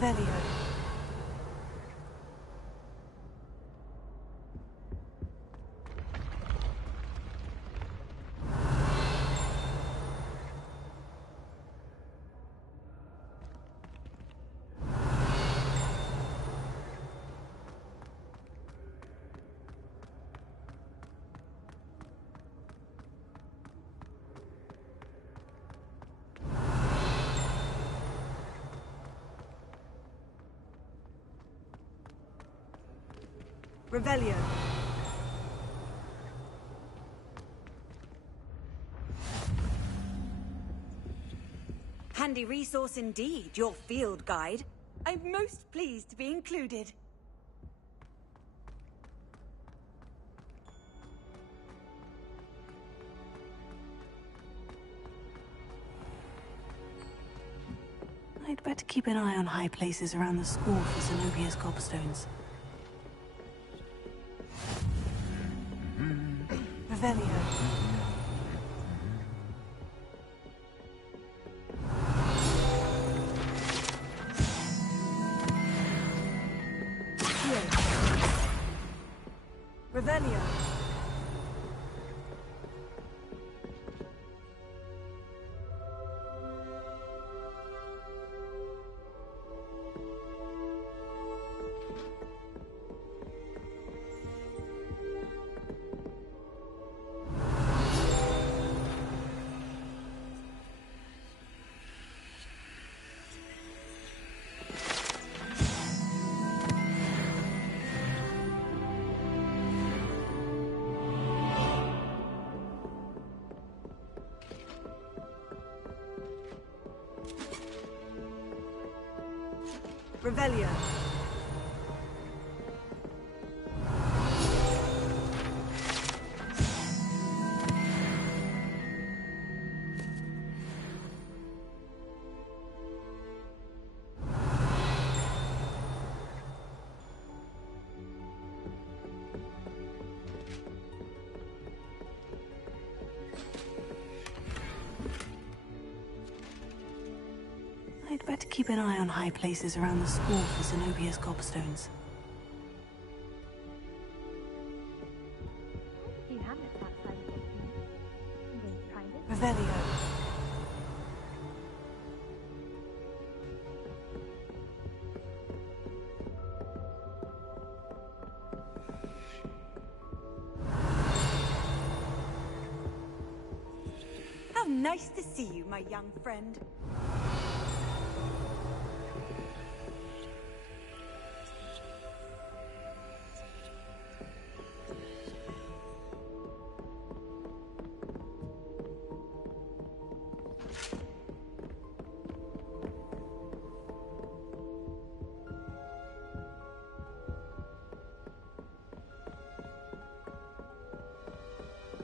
Revelio. Revelio. Handy resource indeed, your field guide. I'm most pleased to be included. I'd better keep an eye on high places around the school for Zenobia's gobstones. Revelio. Revelio. Revelio. I'd better keep an eye on high places around the school for Zenobia's gobstones. Revelio. How nice to see you, my young friend.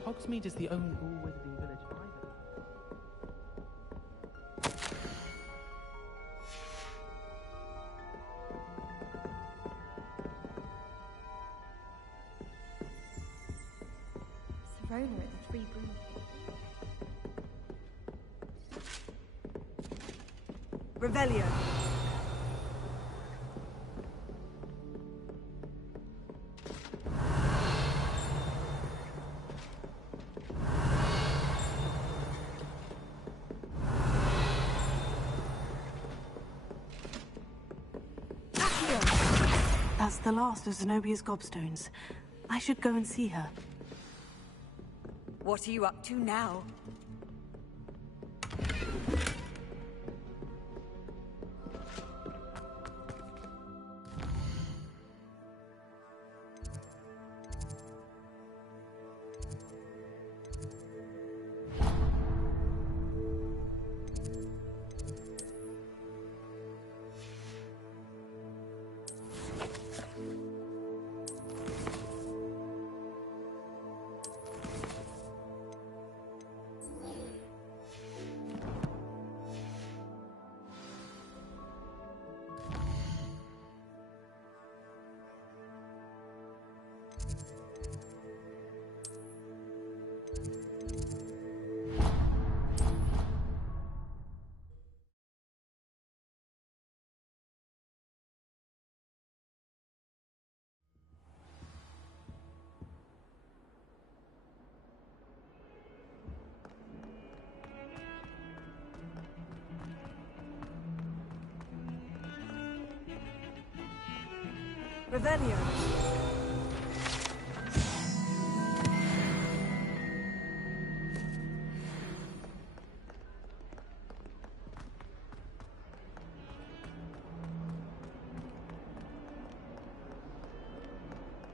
Hogsmeade is the only all-wizarding village in Ireland. Serona at the Three Broom. Revelio. That's the last of Zenobia's gobstones. I should go and see her. What are you up to now? Revelio.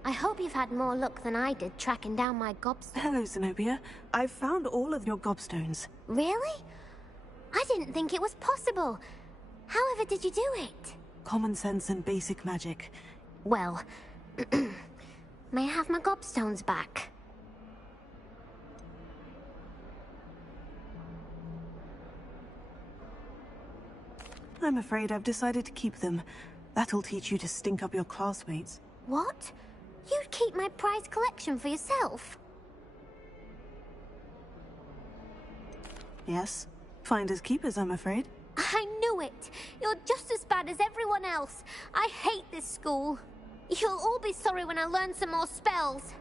I hope you've had more luck than I did tracking down my gobstones. Hello, Zenobia. I've found all of your gobstones. Really? I didn't think it was possible. However did you do it? Common sense and basic magic. Well, may I have my gobstones back? I'm afraid I've decided to keep them. That'll teach you to stink up your classmates. What? You'd keep my prized collection for yourself? Yes. Finders keepers, I'm afraid. I knew it! You're just as bad as everyone else. I hate this school. You'll all be sorry when I learn some more spells.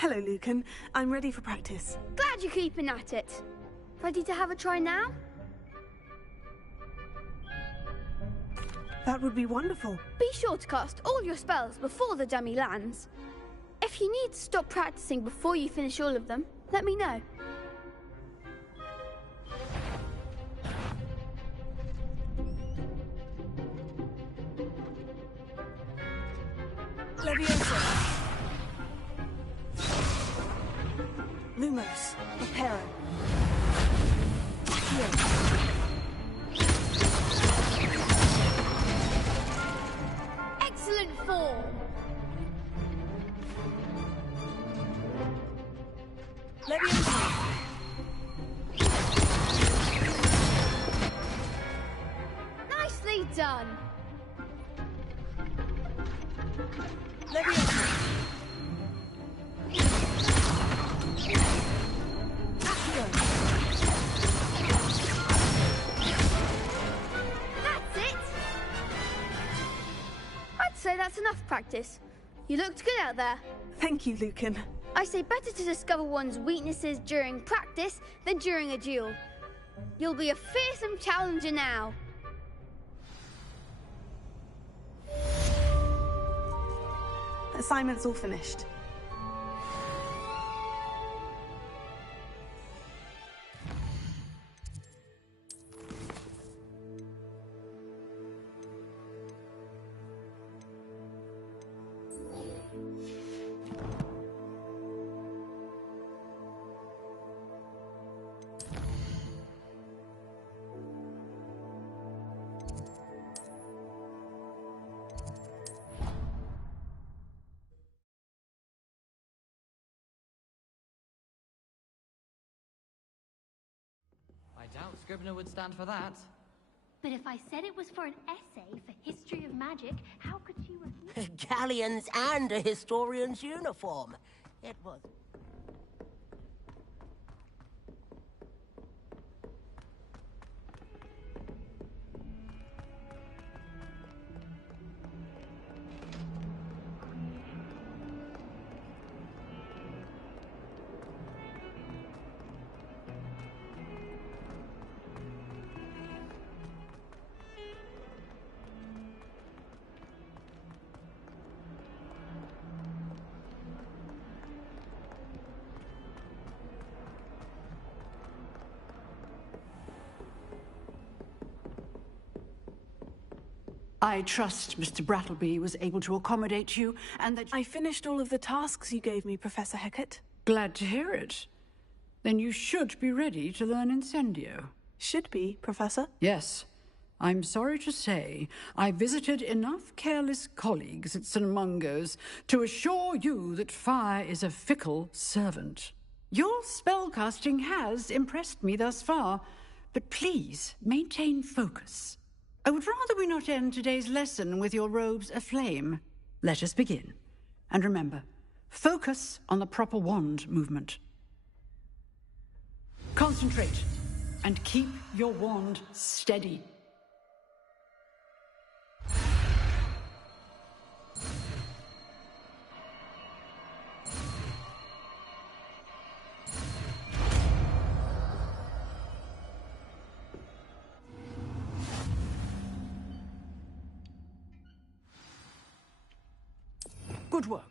Hello, Lucan. I'm ready for practice. Glad you're keeping at it. Ready to have a try now? That would be wonderful. Be sure to cast all your spells before the dummy lands. If you need to stop practicing before you finish all of them, let me know. Leviosa. Lumos. Reparo. Excellent form! Leviosa. Nicely done! Leviosa. That's it! I'd say that's enough practice. You looked good out there. Thank you, Lucan. I say better to discover one's weaknesses during practice than during a duel. You'll be a fearsome challenger now. Assignment's all finished. I doubt Scribner would stand for that. But if I said it was for an essay for history of magic, how could she refuse? Galleons and a historian's uniform. It was... I trust Mr. Brattleby was able to accommodate you, and that... I finished all of the tasks you gave me, Professor Hecat. Glad to hear it. Then you should be ready to learn Incendio. Should be, Professor? Yes. I'm sorry to say, I visited enough careless colleagues at St. Mungo's to assure you that fire is a fickle servant. Your spellcasting has impressed me thus far, but please maintain focus. I would rather we not end today's lesson with your robes aflame. Let us begin. And remember, focus on the proper wand movement. Concentrate, and keep your wand steady. Good work.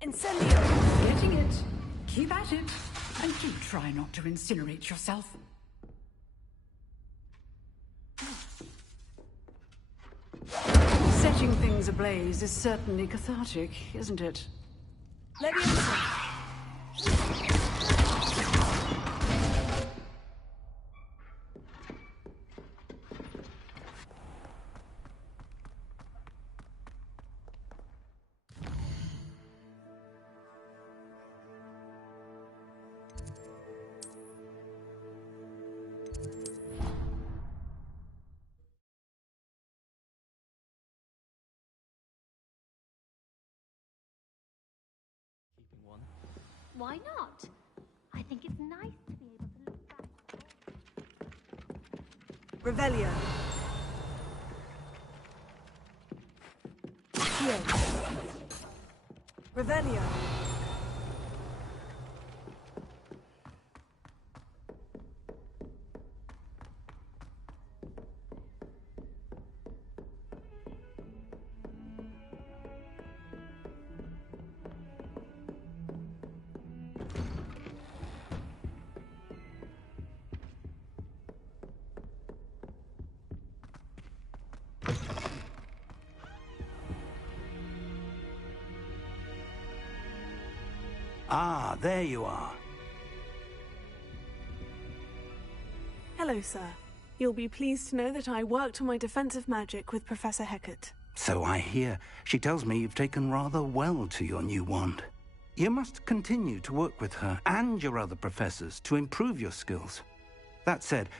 Incendio! Getting it. Keep at it. And do try not to incinerate yourself. Setting things ablaze is certainly cathartic, isn't it? Leviosa! Why not? I think it's nice to be able to look back. Revelio. Here. Revelio. Ah, there you are. Hello, sir. You'll be pleased to know that I worked on my defensive magic with Professor Hecat. So I hear. She tells me you've taken rather well to your new wand. You must continue to work with her and your other professors to improve your skills. That said,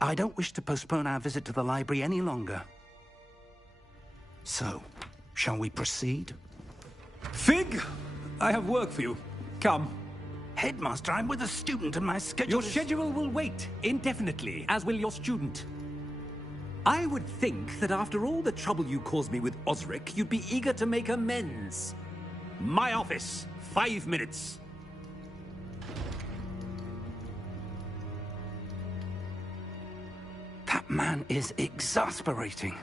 I don't wish to postpone our visit to the library any longer. So, shall we proceed? Fig, I have work for you. Come. Headmaster, I'm with a student and my schedule Your schedule will wait indefinitely, as will your student. I would think that after all the trouble you caused me with Osric, you'd be eager to make amends. My office, 5 minutes. That man is exasperating.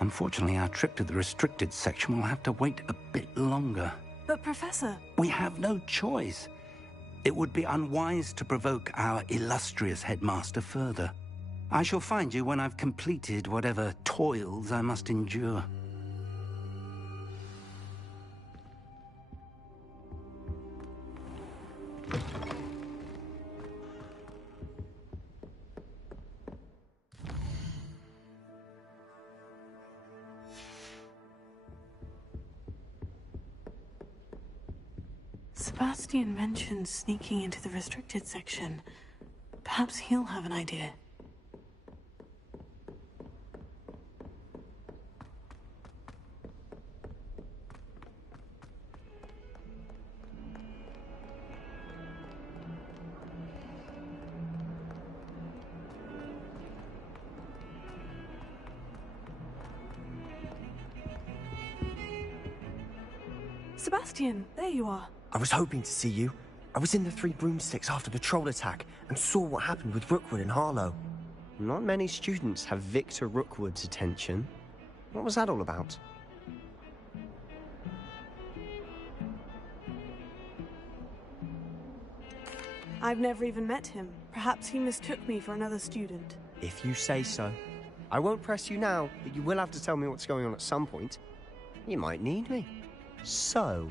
Unfortunately, our trip to the restricted section will have to wait a bit longer. But, Professor... We have no choice. It would be unwise to provoke our illustrious headmaster further. I shall find you when I've completed whatever toils I must endure. Sebastian mentioned sneaking into the restricted section. Perhaps he'll have an idea. Sebastian, there you are. I was hoping to see you. I was in the Three Broomsticks after the troll attack and saw what happened with Rookwood and Harlow. Not many students have Victor Rookwood's attention. What was that all about? I've never even met him. Perhaps he mistook me for another student. If you say so. I won't press you now, but you will have to tell me what's going on at some point. You might need me. So,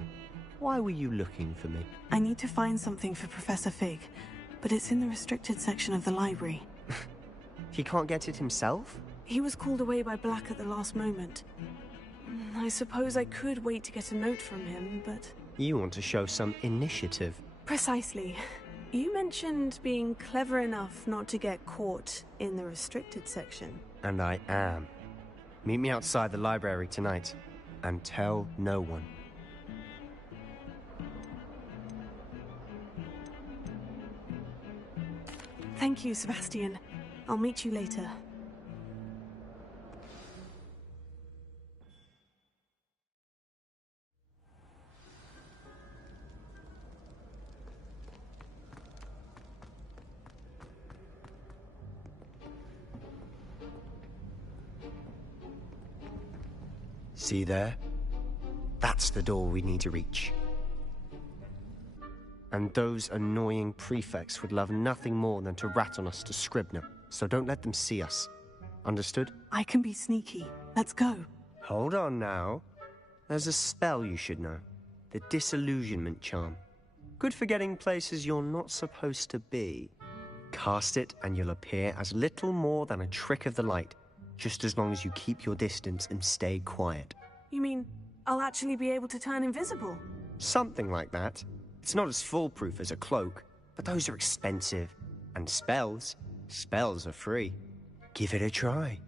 why were you looking for me? I need to find something for Professor Fig, but it's in the restricted section of the library. He can't get it himself? He was called away by Black at the last moment. I suppose I could wait to get a note from him, but... You want to show some initiative. Precisely. You mentioned being clever enough not to get caught in the restricted section. And I am. Meet me outside the library tonight, and tell no one. Thank you, Sebastian. I'll meet you later. See there? That's the door we need to reach. And those annoying prefects would love nothing more than to rat on us to Scribner, so don't let them see us. Understood? I can be sneaky. Let's go. Hold on now. There's a spell you should know. The Disillusionment Charm. Good for getting places you're not supposed to be. Cast it and you'll appear as little more than a trick of the light, just as long as you keep your distance and stay quiet. You mean I'll actually be able to turn invisible? Something like that. It's not as foolproof as a cloak, but those are expensive. And spells are free. Give it a try.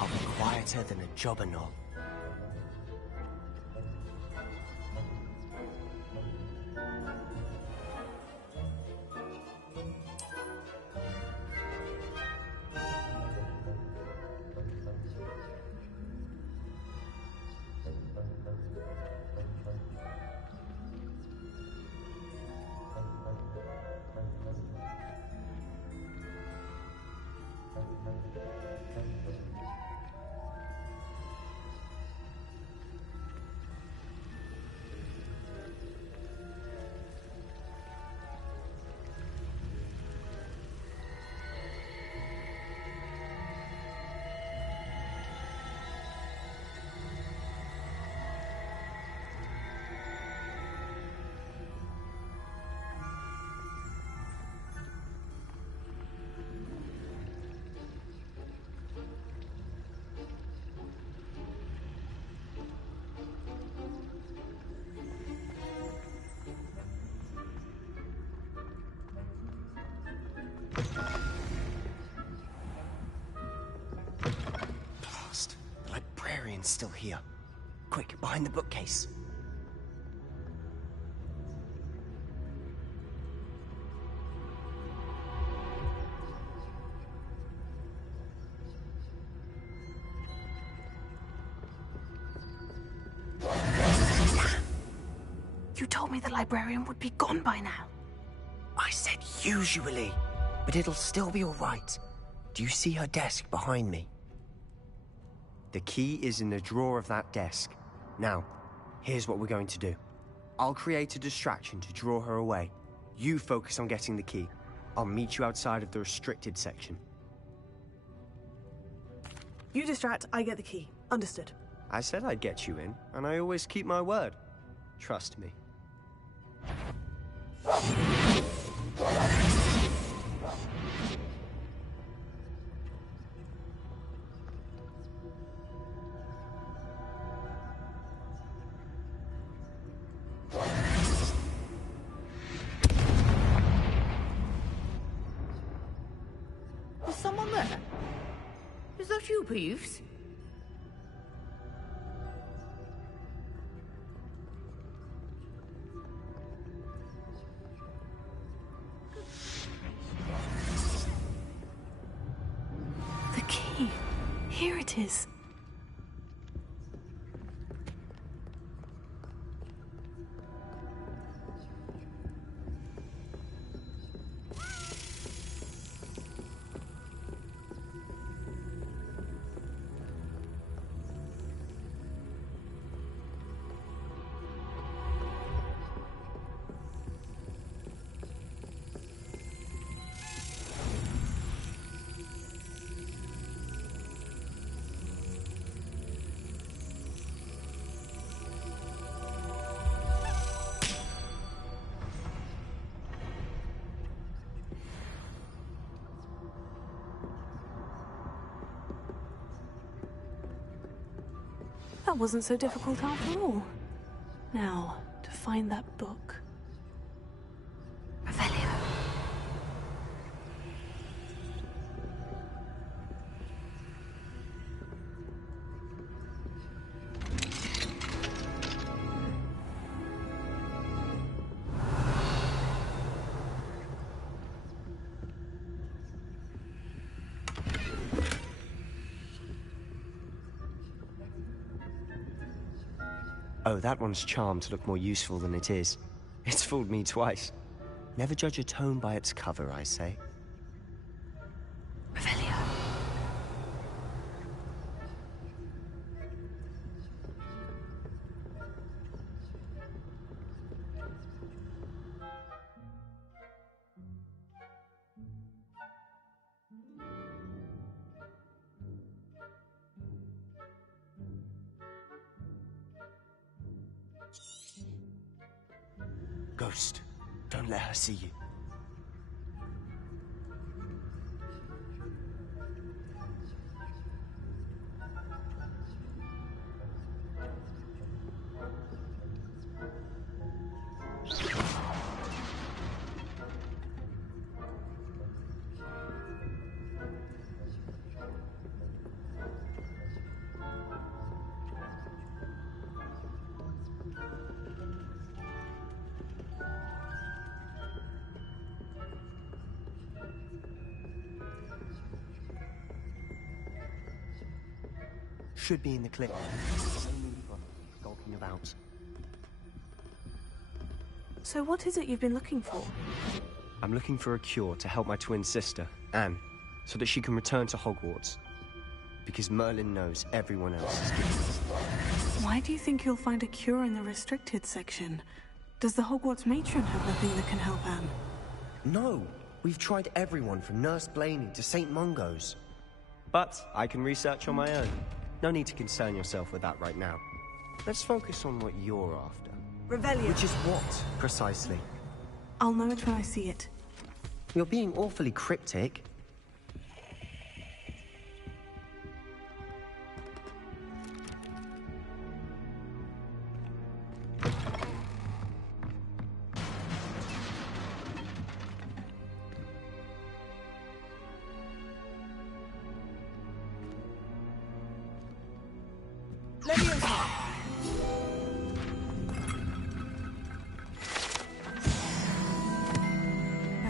I'll be quieter than a jobberknoll. Blast! The librarian's still here. Quick, behind the bookcase. You told me the librarian would be gone by now. I said usually, but it'll still be all right. Do you see her desk behind me? The key is in the drawer of that desk. Now, here's what we're going to do. I'll create a distraction to draw her away. You focus on getting the key. I'll meet you outside of the restricted section. You distract, I get the key. Understood. I said I'd get you in, and I always keep my word. Trust me. Is someone there? Is that you, Peeves? The key. Here it is. That wasn't so difficult after all. Now, to find that book. Revelio. Oh, that one's charmed to look more useful than it is. It's fooled me twice. Never judge a tome by its cover, I say. Revelio. Ghost, don't let her see you. Should be in the clip. Skulking about. So what is it you've been looking for? I'm looking for a cure to help my twin sister, Anne, so that she can return to Hogwarts. Because Merlin knows everyone else is guilty. Why do you think you'll find a cure in the restricted section? Does the Hogwarts matron have nothing that can help Anne? No! We've tried everyone from Nurse Blaney to St. Mungo's. But I can research on my own. No need to concern yourself with that right now. Let's focus on what you're after. Revelio. Which is what, precisely? I'll know it when I see it. You're being awfully cryptic.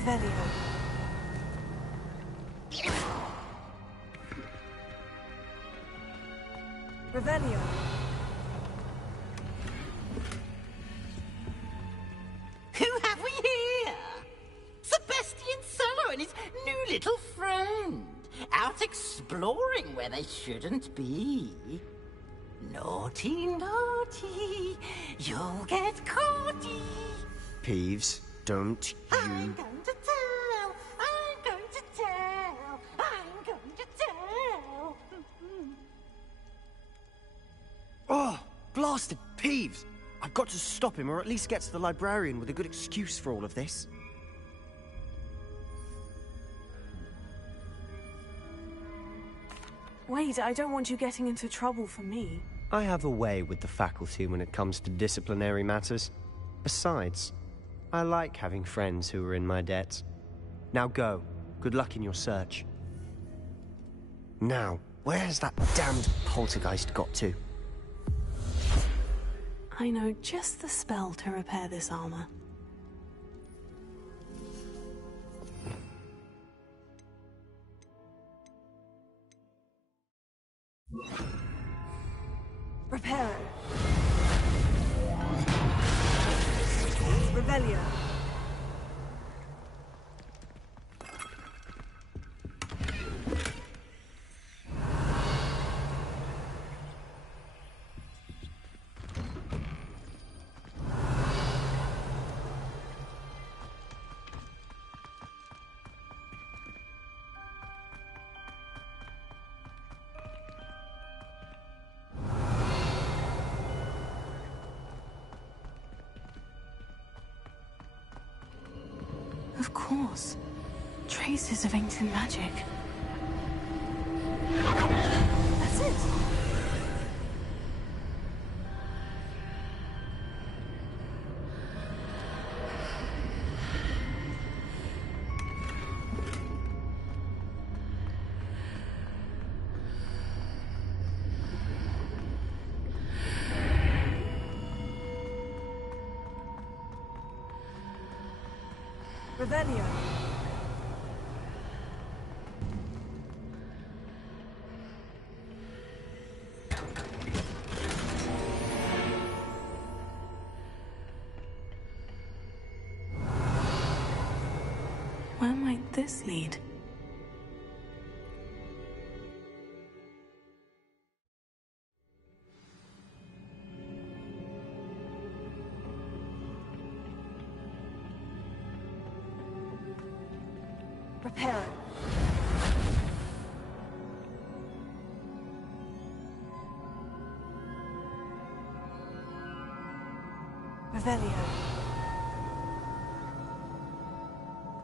Revelio. Revelio. Who have we here? Sebastian Sallow and his new little friend. Out exploring where they shouldn't be. Naughty, naughty. You'll get caughty. Peeves, don't you... I'm going to tell. I'm going to tell. I'm going to tell. Oh, blasted Peeves! I've got to stop him, or at least get to the librarian with a good excuse for all of this. Wait, I don't want you getting into trouble for me. I have a way with the faculty when it comes to disciplinary matters. Besides, I like having friends who are in my debt. Now go. Good luck in your search. Now, where has that damned poltergeist got to? I know just the spell to repair this armor. Reparo. Revelio. Of course. Traces of ancient magic. That's it. Revelio. Where might this lead? Prepare. Revelio.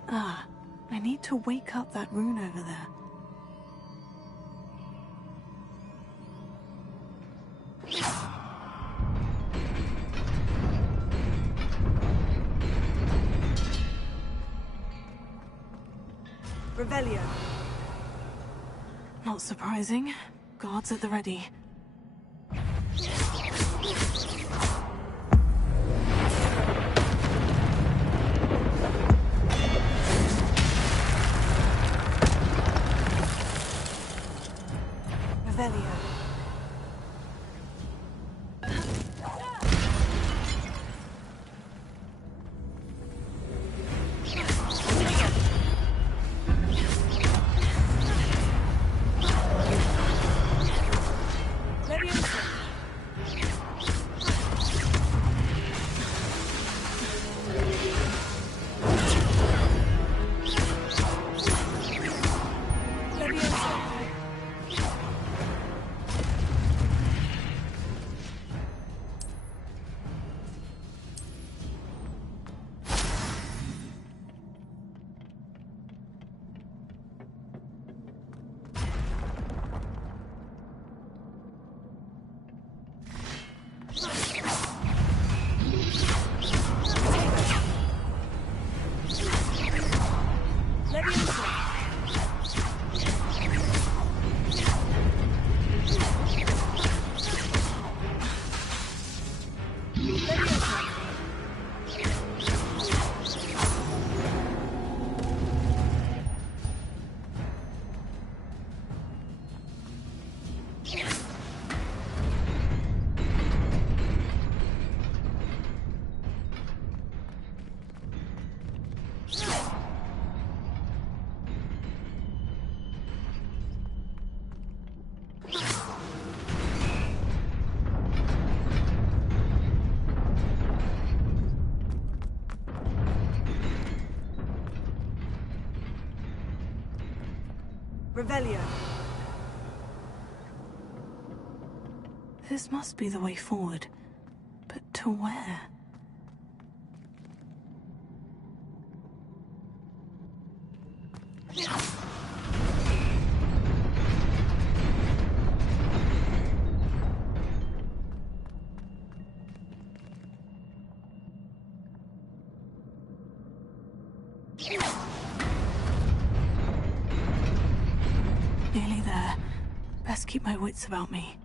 Ah, I need to wake up that rune over there. Revelio. Not surprising. Guards at the ready. Revelio. Revelio. This must be the way forward. But to where? Nearly there. Best keep my wits about me.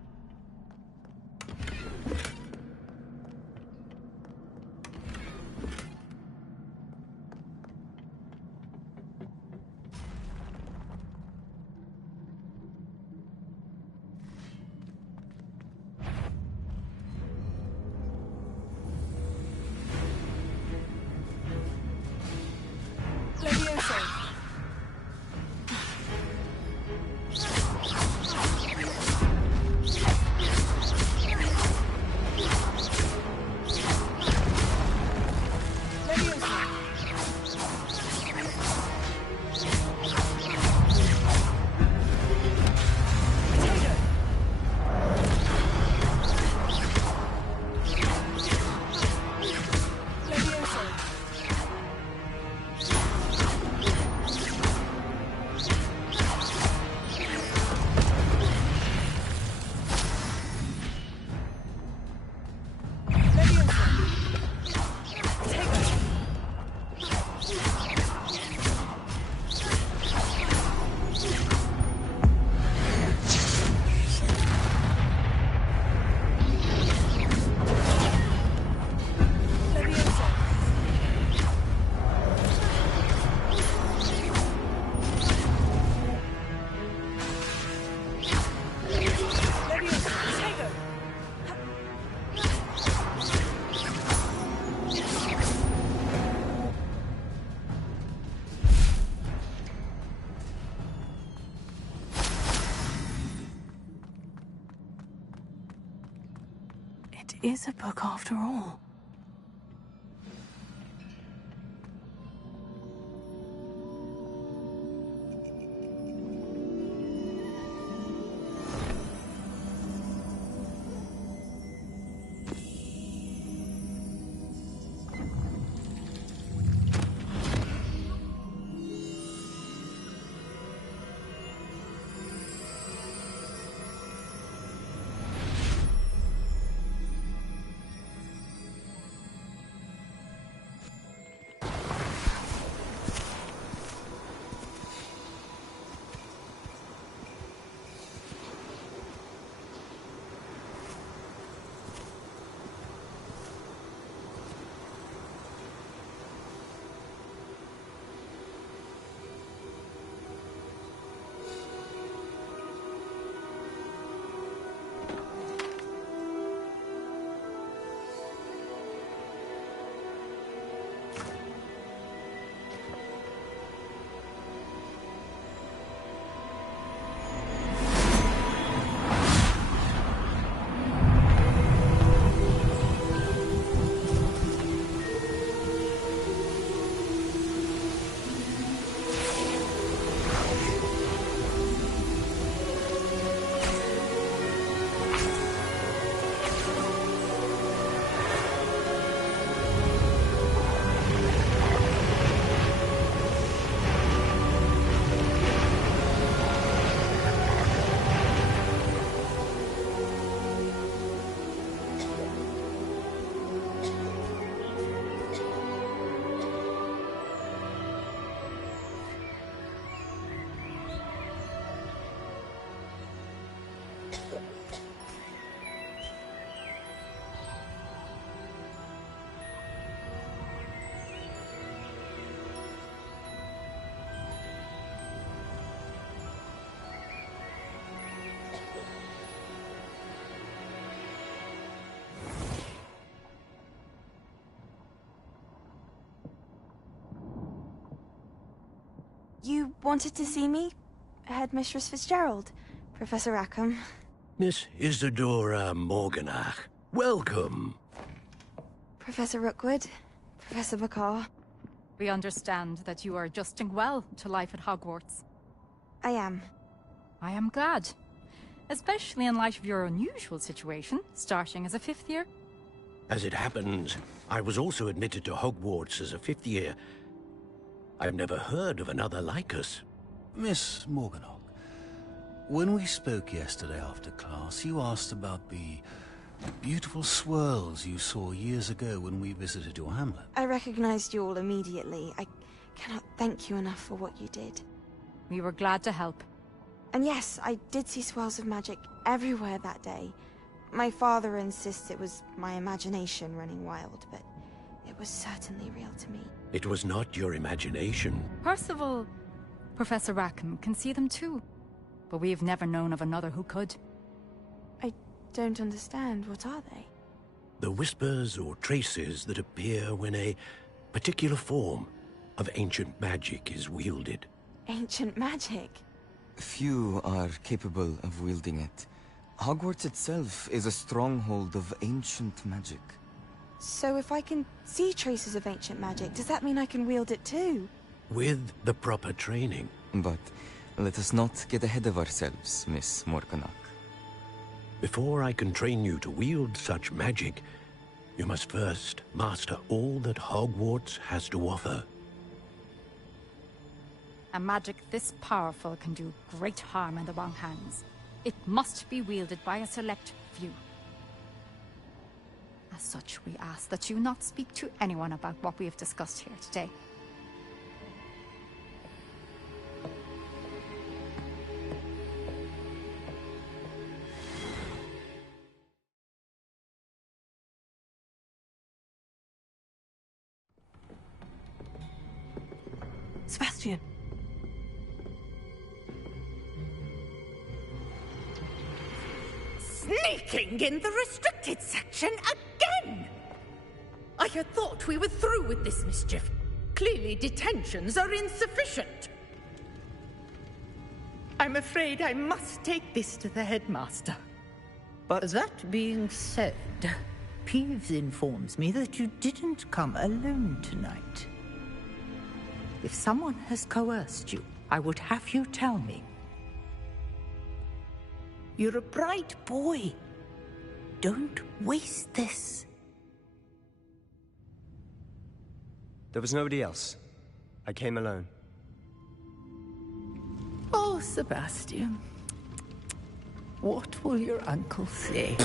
is a book after all. You wanted to see me? Headmistress Fitzgerald, Professor Rackham. Miss Isadora Morganach, welcome. Professor Rookwood, Professor Bakar. We understand that you are adjusting well to life at Hogwarts. I am. I am glad. Especially in light of your unusual situation, starting as a 5th year. As it happens, I was also admitted to Hogwarts as a 5th year. I've never heard of another like us. Miss Morganach, when we spoke yesterday after class, you asked about the beautiful swirls you saw years ago when we visited your hamlet. I recognized you all immediately. I cannot thank you enough for what you did. We were glad to help. And yes, I did see swirls of magic everywhere that day. My father insists it was my imagination running wild, but it was certainly real to me. It was not your imagination. Percival, Professor Rackham can see them too. But we've never known of another who could. I don't understand. What are they? The whispers or traces that appear when a particular form of ancient magic is wielded. Ancient magic? Few are capable of wielding it. Hogwarts itself is a stronghold of ancient magic. So if I can see traces of ancient magic, does that mean I can wield it too? With the proper training. But let us not get ahead of ourselves, Miss Morganach. Before I can train you to wield such magic, you must first master all that Hogwarts has to offer. A magic this powerful can do great harm in the wrong hands. It must be wielded by a select few. As such, we ask that you not speak to anyone about what we have discussed here today. Sebastian. Sneaking in the restricted section again! I had thought we were through with this mischief. Clearly detentions are insufficient. I'm afraid I must take this to the headmaster. But that being said, Peeves informs me that you didn't come alone tonight. If someone has coerced you, I would have you tell me. You're a bright boy. Don't waste this. There was nobody else. I came alone. Oh, Sebastian. What will your uncle say?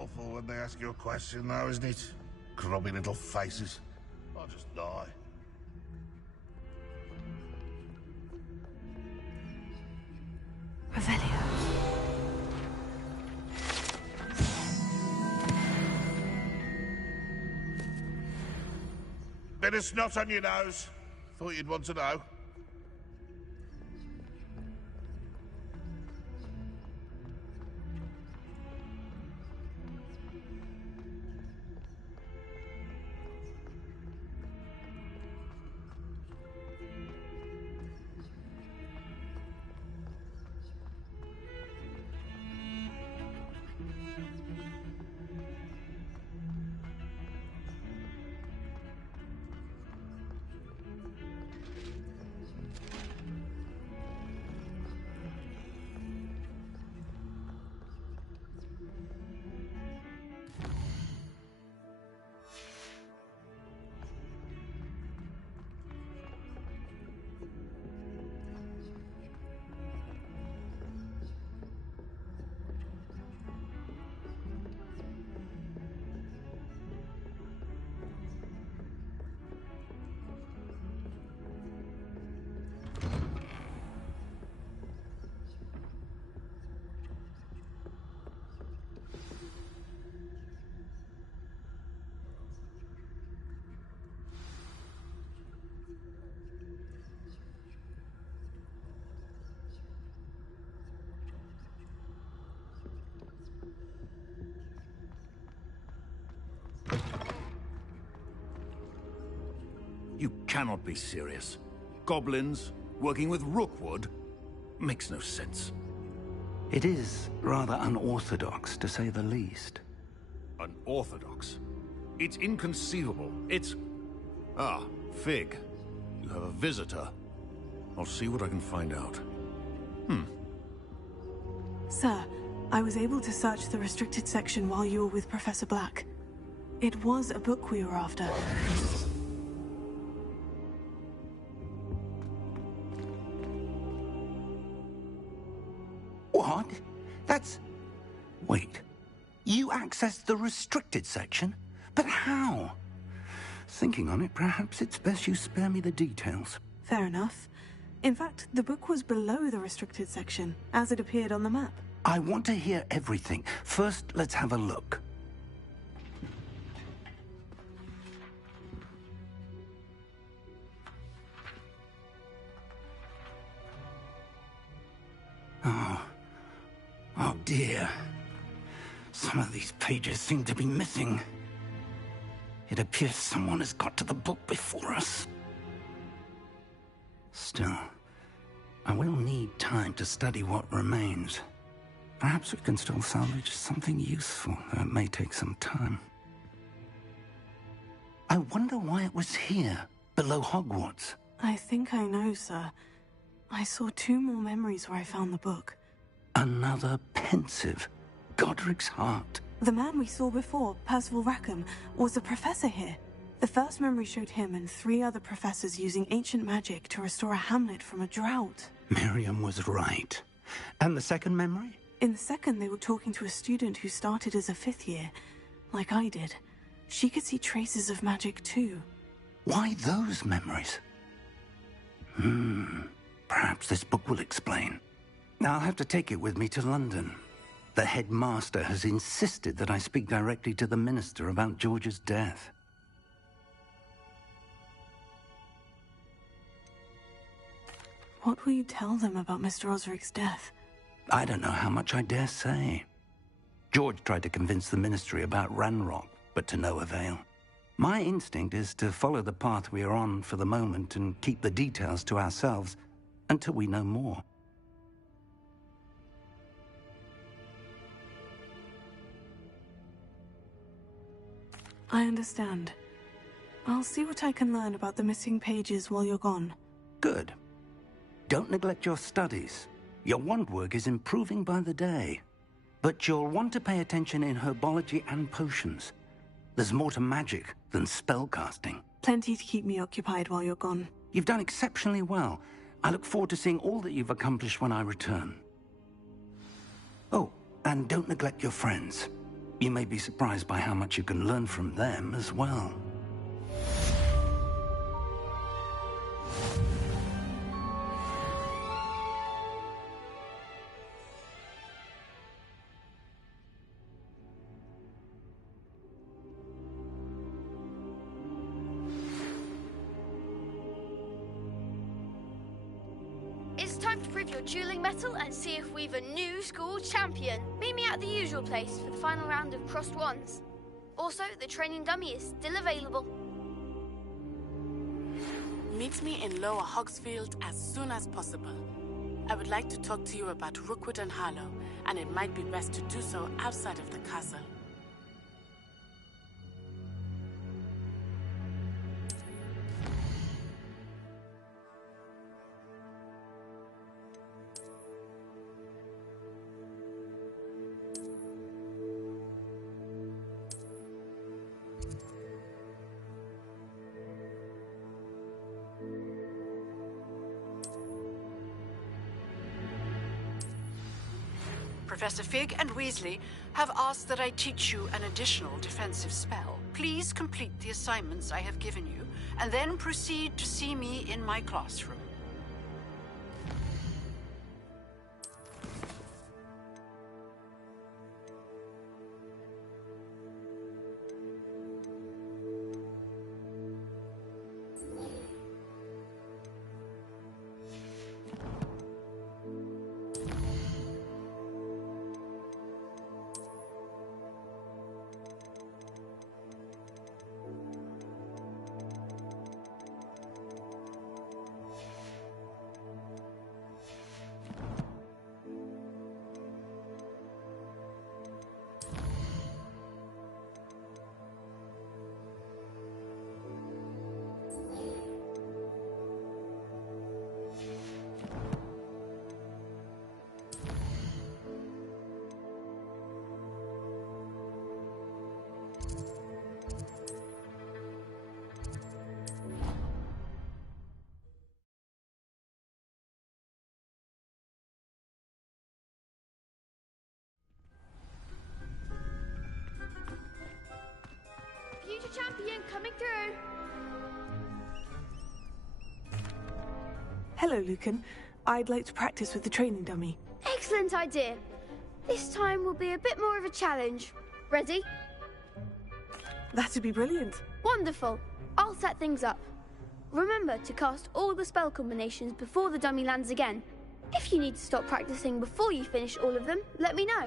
awful when they ask you a question, though, isn't it? Grubby little faces. I'll just die. Revelio. Bit of snot on your nose. Thought you'd want to know. You cannot be serious. Goblins working with Rookwood makes no sense. It is rather unorthodox, to say the least. Unorthodox? It's inconceivable. It's... Ah, Fig. You have a visitor. I'll see what I can find out. Sir, I was able to search the restricted section while you were with Professor Black. It was a book we were after. What? That's... Wait. You accessed the restricted section? But how? Thinking on it, perhaps it's best you spare me the details. Fair enough. In fact, the book was below the restricted section, as it appeared on the map. I want to hear everything. First, let's have a look. Oh dear. Some of these pages seem to be missing. It appears someone has got to the book before us. Still, I will need time to study what remains. Perhaps we can still salvage something useful, though it may take some time. I wonder why it was here, below Hogwarts. I think I know, sir. I saw 2 more memories where I found the book. Another pensive. Godric's heart. The man we saw before, Percival Rackham, was a professor here. The first memory showed him and 3 other professors using ancient magic to restore a hamlet from a drought. Miriam was right. And the second memory? In the second, they were talking to a student who started as a 5th year, like I did. She could see traces of magic too. Why those memories? Perhaps this book will explain. I'll have to take it with me to London. The headmaster has insisted that I speak directly to the minister about George's death. What will you tell them about Mr. Osric's death? I don't know how much I dare say. George tried to convince the ministry about Ranrock, but to no avail. My instinct is to follow the path we are on for the moment and keep the details to ourselves until we know more. I understand. I'll see what I can learn about the missing pages while you're gone. Good. Don't neglect your studies. Your wand work is improving by the day. But you'll want to pay attention in herbology and potions. There's more to magic than spellcasting. Plenty to keep me occupied while you're gone. You've done exceptionally well. I look forward to seeing all that you've accomplished when I return. Oh, and don't neglect your friends. You may be surprised by how much you can learn from them as well. It's time to prove your dueling mettle and see if we've a new school champion. Meet me at the usual place for the final round of crossed wands. Also, the training dummy is still available. Meet me in Lower Hogsfield as soon as possible. I would like to talk to you about Rookwood and Harlow, and it might be best to do so outside of the castle. Professor Fig and Weasley have asked that I teach you an additional defensive spell. Please complete the assignments I have given you, and then proceed to see me in my classroom. Future champion coming through. Hello, Lucan. I'd like to practice with the training dummy. Excellent idea. This time will be a bit more of a challenge. Ready? That'd be brilliant. Wonderful. I'll set things up. Remember to cast all the spell combinations before the dummy lands again. If you need to stop practicing before you finish all of them, let me know.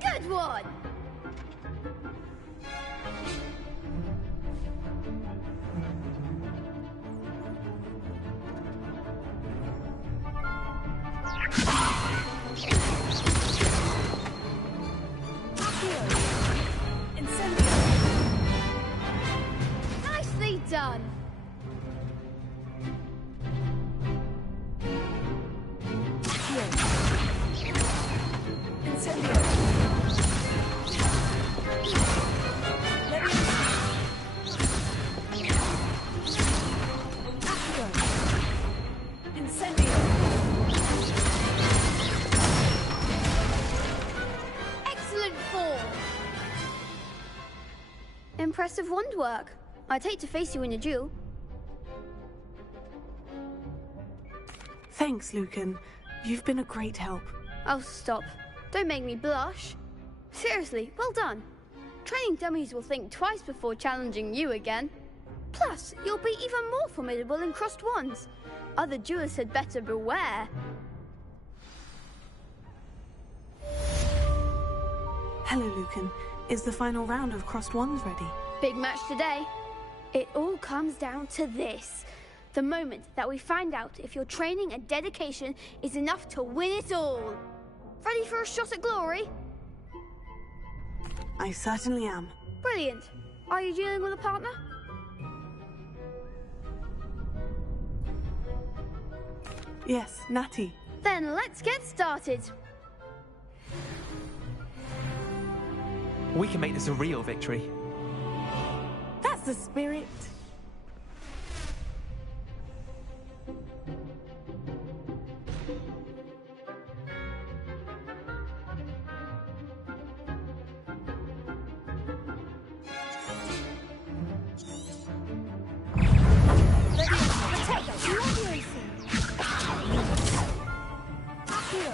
Good one! Nicely done! Excellent form! Impressive wand work. I'd hate to face you in a duel. Thanks, Lucan. You've been a great help. Oh, stop. Don't make me blush. Seriously, well done. Training dummies will think twice before challenging you again. Plus, you'll be even more formidable in crossed wands. Other duelists had better beware. Hello, Lucan. Is the final round of crossed wands ready? Big match today. It all comes down to this. The moment that we find out if your training and dedication is enough to win it all. Ready for a shot at glory? I certainly am. Brilliant. Are you dealing with a partner? Yes, Natty. Then let's get started. We can make this a real victory. That's the spirit.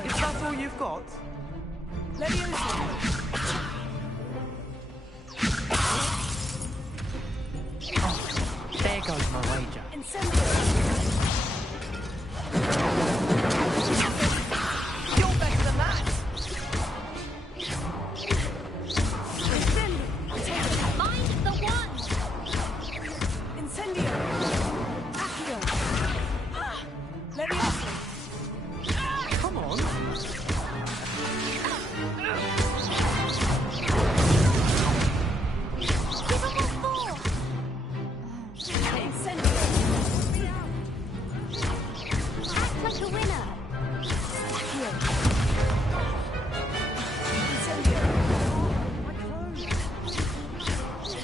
Is that all you've got? There goes my wager. You're better than that. Mind the one! Incendio. Accio. Leviosa. Come on. Act like a winner!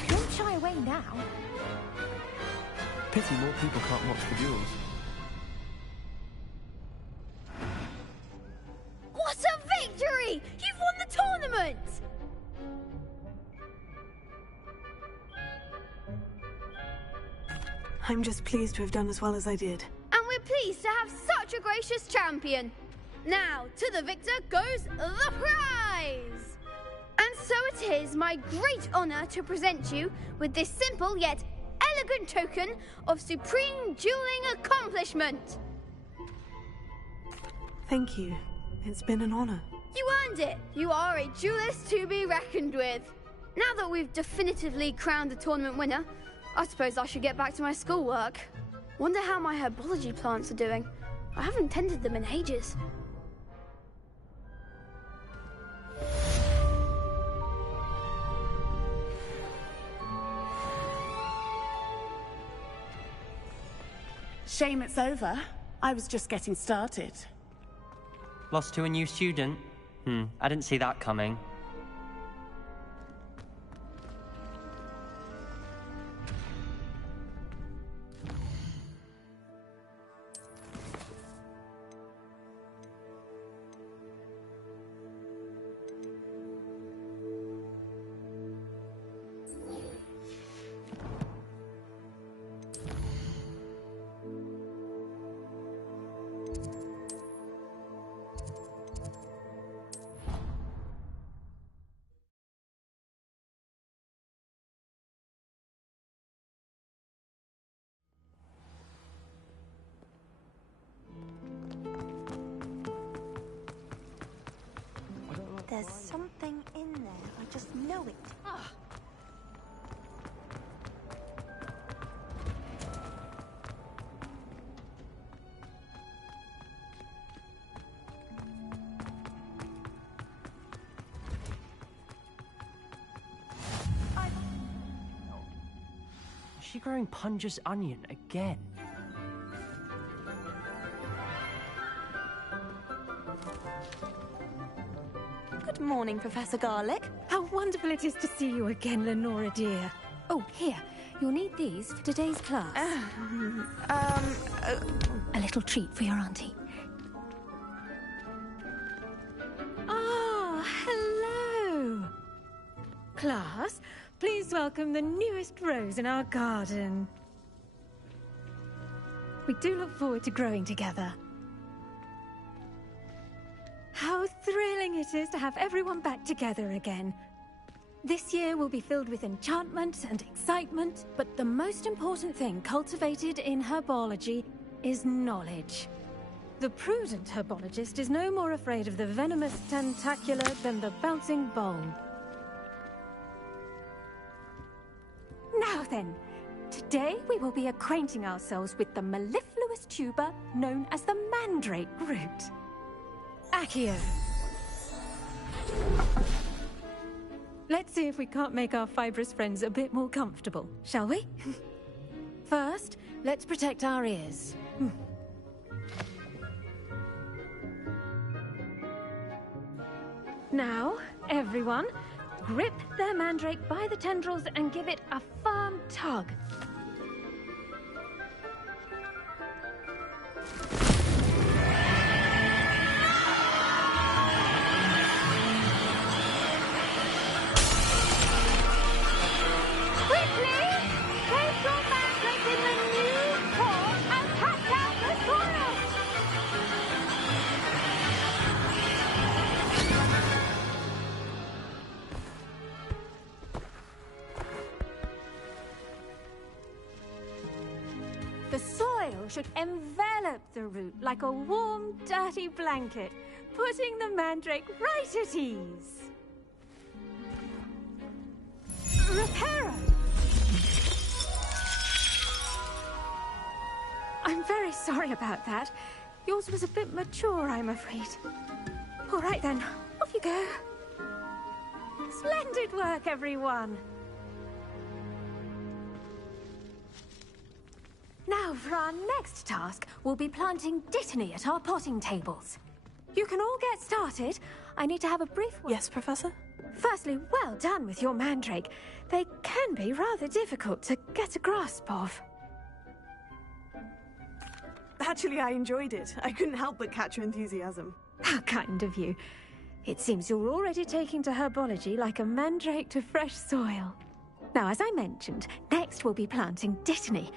Don't shy away now. Pity more people can't watch the duels. What a victory! You've won the tournament! I'm just pleased to have done as well as I did. And we're pleased to have such a gracious champion. Now, to the victor goes the prize! And so it is my great honor to present you with this simple yet elegant token of supreme dueling accomplishment. Thank you. It's been an honor. You earned it. You are a duelist to be reckoned with. Now that we've definitively crowned the tournament winner, I suppose I should get back to my schoolwork. Wonder how my herbology plants are doing. I haven't tended them in ages. Shame it's over. I was just getting started. Lost to a new student? I didn't see that coming. There's something in there. I just know it. Is she growing Punja's onion again? Good morning, Professor Garlick. How wonderful it is to see you again, Lenora dear. Oh, here. You'll need these for today's class. A little treat for your auntie. Ah, hello. Class, please welcome the newest rose in our garden. We do look forward to growing together. How thrilling it is to have everyone back together again. This year will be filled with enchantment and excitement, but the most important thing cultivated in herbology is knowledge. The prudent herbologist is no more afraid of the venomous tentacular than the bouncing bulb. Now then, to Today we will be acquainting ourselves with the mellifluous tuber known as the mandrake root. Accio. Let's see if we can't make our fibrous friends a bit more comfortable, shall we? First, let's protect our ears. Now, everyone, grip their mandrake by the tendrils and give it a firm tug. The soil should envelop the root like a warm, dirty blanket, putting the mandrake right at ease. Reparo! I'm very sorry about that. Yours was a bit mature, I'm afraid. All right then, off you go. Splendid work, everyone. Now, for our next task, we'll be planting Dittany at our potting tables. You can all get started. I need to have a brief word. Yes, Professor? Firstly, well done with your mandrake. They can be rather difficult to get a grasp of. Actually, I enjoyed it. I couldn't help but catch your enthusiasm. How kind of you. It seems you're already taking to herbology like a mandrake to fresh soil. Now, as I mentioned, next we'll be planting Dittany.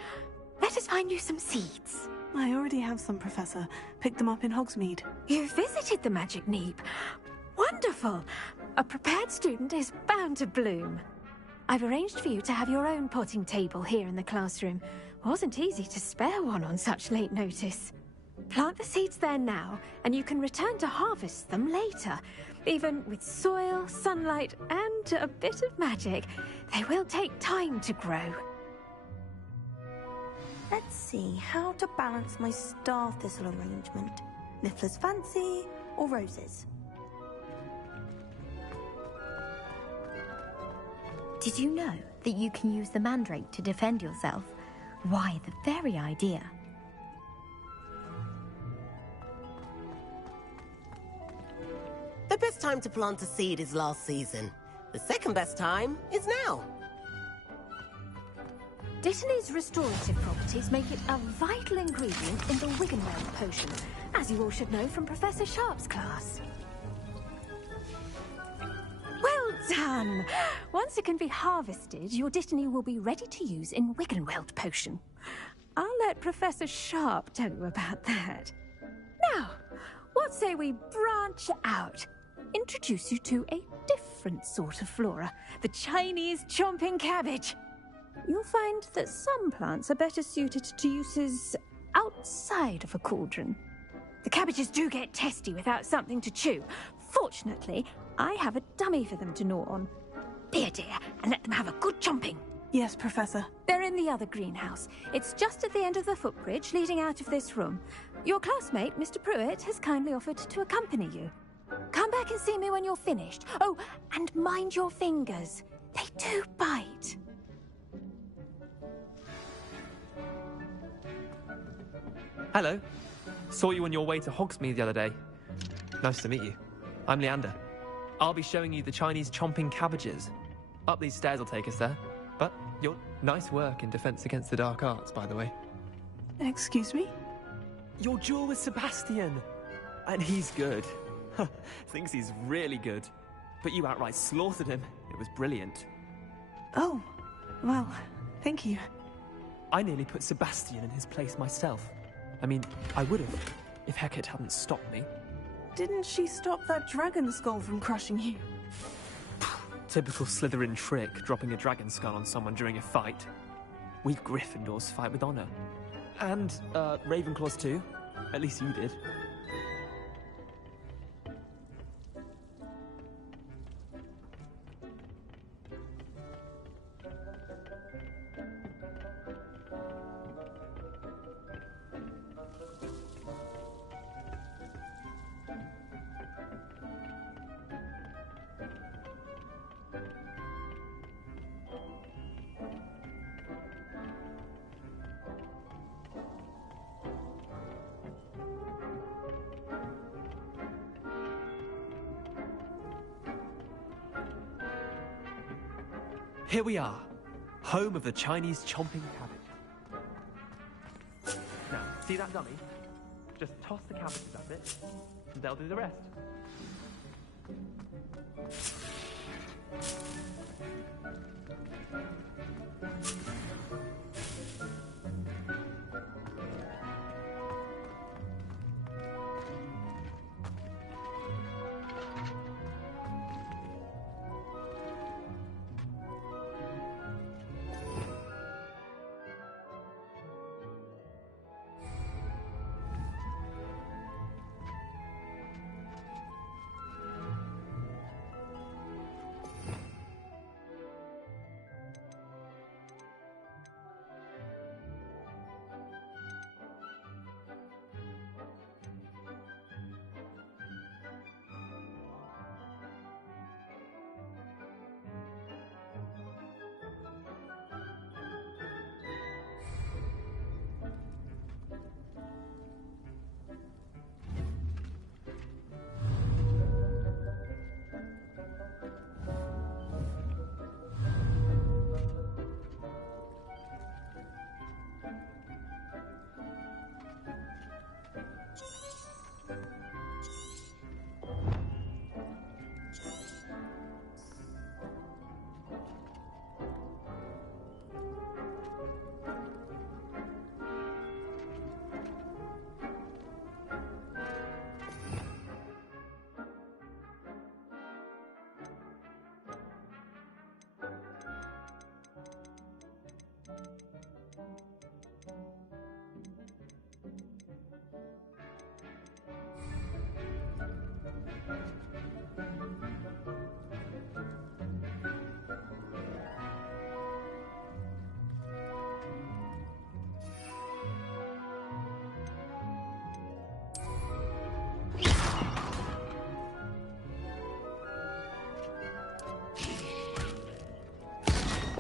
Let us find you some seeds. I already have some, Professor. Picked them up in Hogsmeade. You visited the Magic Neep. Wonderful! A prepared student is bound to bloom. I've arranged for you to have your own potting table here in the classroom. Wasn't easy to spare one on such late notice. Plant the seeds there now, and you can return to harvest them later. Even with soil, sunlight, and a bit of magic, they will take time to grow. Let's see how to balance my star thistle arrangement. Niffler's fancy or roses? Did you know that you can use the mandrake to defend yourself? Why, the very idea. The best time to plant a seed is last season. The second best time is now. Dittany's restorative properties make it a vital ingredient in the Wiggenweld potion, as you all should know from Professor Sharp's class. Well done! Once it can be harvested, your Dittany will be ready to use in Wiggenweld potion. I'll let Professor Sharp tell you about that. Now, what say we branch out? Introduce you to a different sort of flora, the Chinese chomping cabbage. You'll find that some plants are better suited to uses outside of a cauldron. The cabbages do get testy without something to chew. Fortunately, I have a dummy for them to gnaw on. Be a dear and let them have a good chomping. Yes, Professor. They're in the other greenhouse. It's just at the end of the footbridge leading out of this room. Your classmate, Mr. Pruitt, has kindly offered to accompany you. Come back and see me when you're finished. Oh, and mind your fingers. They do bite. Hello. Saw you on your way to Hogsmeade the other day. Nice to meet you. I'm Leander. I'll be showing you the Chinese chomping cabbages. Up these stairs will take us there. But your nice work in Defense Against the Dark Arts, by the way. Excuse me? Your duel with Sebastian. And he's good. Thinks he's really good. But you outright slaughtered him. It was brilliant. Oh, well, thank you. I nearly put Sebastian in his place myself. I mean, I would have, if Hecate hadn't stopped me. Didn't she stop that dragon skull from crushing you? Typical Slytherin trick, dropping a dragon skull on someone during a fight. We Gryffindors fight with honor. And, Ravenclaws too. At least you did. Here we are, home of the Chinese chomping cabbage. Now, see that dummy? Just toss the cabbages at it, and they'll do the rest.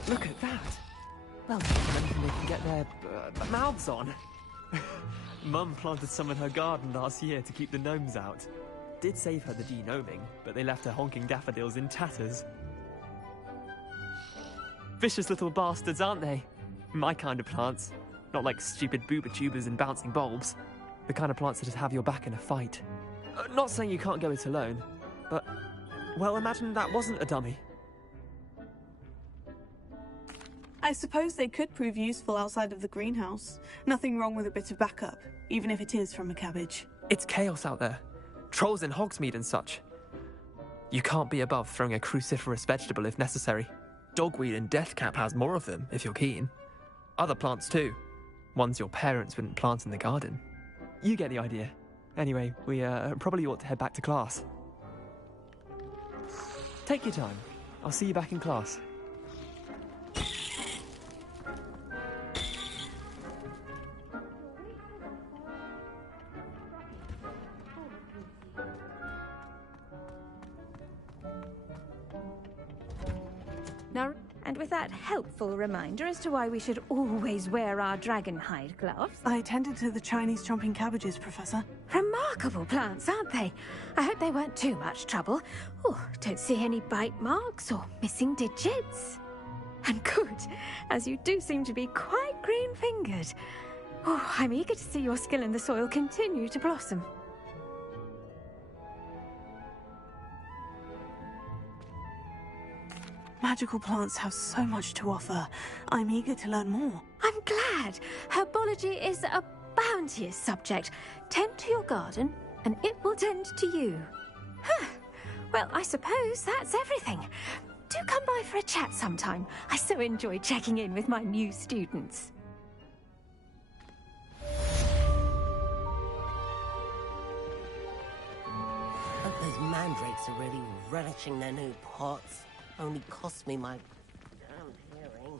Look at that! Well, anything they can get their mouths on. Mum planted some in her garden last year to keep the gnomes out. Did save her the de-gnoming, but they left her honking daffodils in tatters. Vicious little bastards, aren't they? My kind of plants. Not like stupid booba tubers and bouncing bulbs. The kind of plants that just have your back in a fight. Not saying you can't go it alone, but... well, imagine that wasn't a dummy. I suppose they could prove useful outside of the greenhouse. Nothing wrong with a bit of backup, even if it is from a cabbage. It's chaos out there. Trolls in Hogsmeade and such. You can't be above throwing a cruciferous vegetable if necessary. Dogweed and deathcap has more of them, if you're keen. Other plants too. Ones your parents wouldn't plant in the garden. You get the idea. Anyway, we probably ought to head back to class. Take your time. I'll see you back in class. Now, and with that helpful reminder as to why we should always wear our dragon hide gloves. I tended to the Chinese chomping cabbages, Professor. Remarkable plants, aren't they? I hope they weren't too much trouble. Oh, don't see any bite marks or missing digits. And good, as you do seem to be quite green-fingered. Oh, I'm eager to see your skill in the soil continue to blossom. Magical plants have so much to offer. I'm eager to learn more. I'm glad. Herbology is a bounteous subject. Tend to your garden, and it will tend to you. Huh. Well, I suppose that's everything. Do come by for a chat sometime. I so enjoy checking in with my new students. Hope those mandrakes are really relishing their new pots. Only cost me my damn hearing.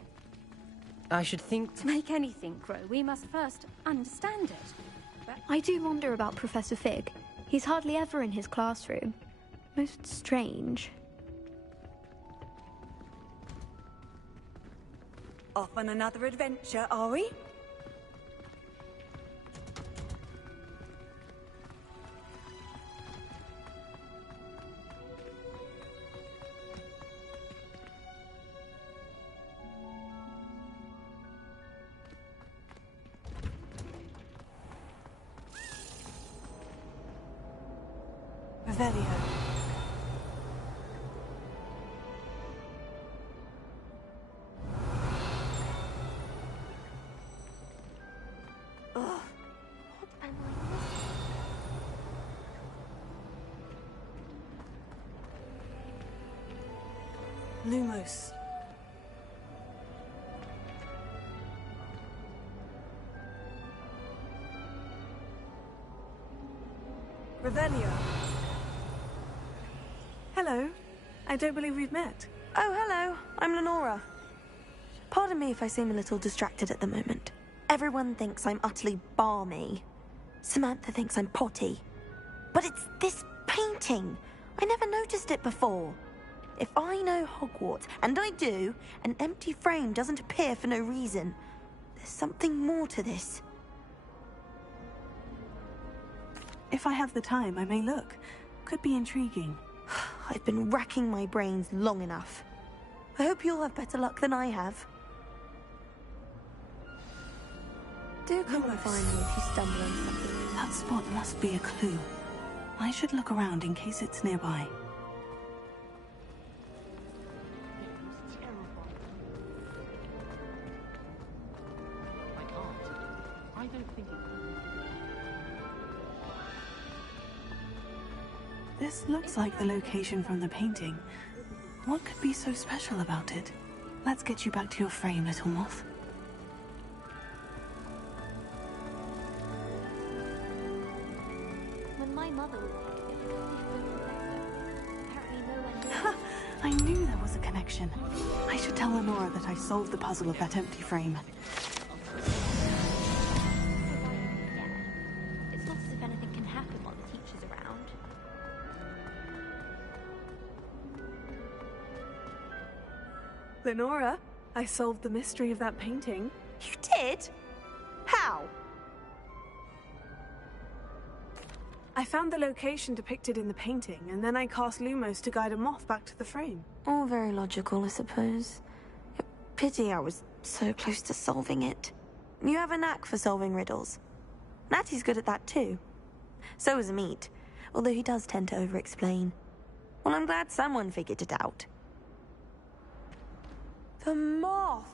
I should think... To make anything grow, we must first understand it. But I do wonder about Professor Fig. He's hardly ever in his classroom. Most strange. Off on another adventure, are we? Revelio. Ugh. What am I missing? Lumos. Revelio. Hello. I don't believe we've met. Oh, hello. I'm Lenora. Pardon me if I seem a little distracted at the moment. Everyone thinks I'm utterly balmy. Samantha thinks I'm potty. But it's this painting. I never noticed it before. If I know Hogwarts, and I do, an empty frame doesn't appear for no reason. There's something more to this. If I have the time, I may look. Could be intriguing. I've been racking my brains long enough. I hope you'll have better luck than I have. Do come and find me if you stumble on something. That spot must be a clue. I should look around in case it's nearby. This looks like the location from the painting. What could be so special about it? Let's get you back to your frame, little moth. When my mother was here, it was apparently nowhere near. I knew there was a connection. I should tell Lenora that I solved the puzzle of that empty frame. It's not as if anything can happen while the teacher's around. Lenora, I solved the mystery of that painting. You did? How? I found the location depicted in the painting, and then I cast Lumos to guide a moth back to the frame. All very logical, I suppose. Pity I was so close to solving it. You have a knack for solving riddles. Natty's good at that too. So is Amit, although he does tend to over-explain. Well, I'm glad someone figured it out. The moth!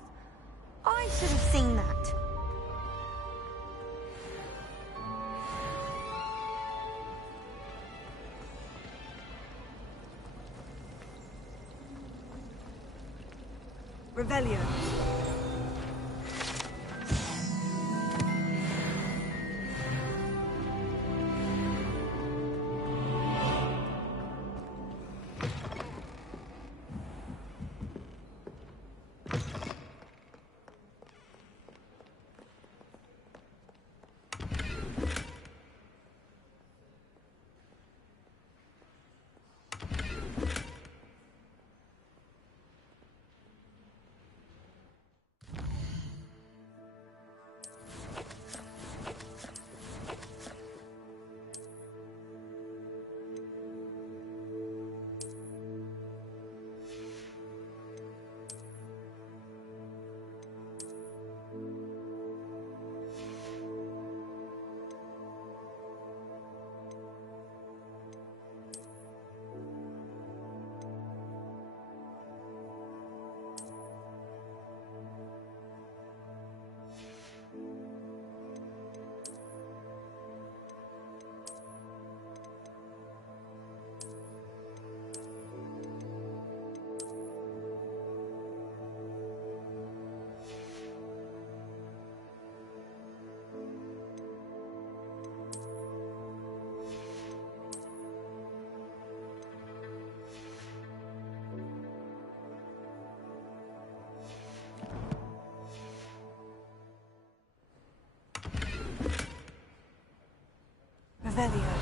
I should have seen that. Revelio. Revelio.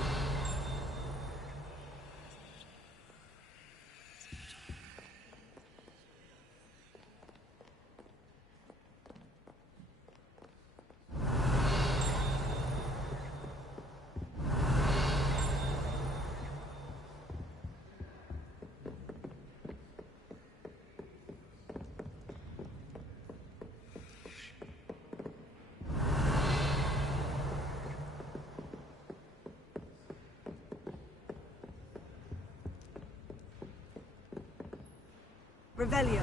Revelio.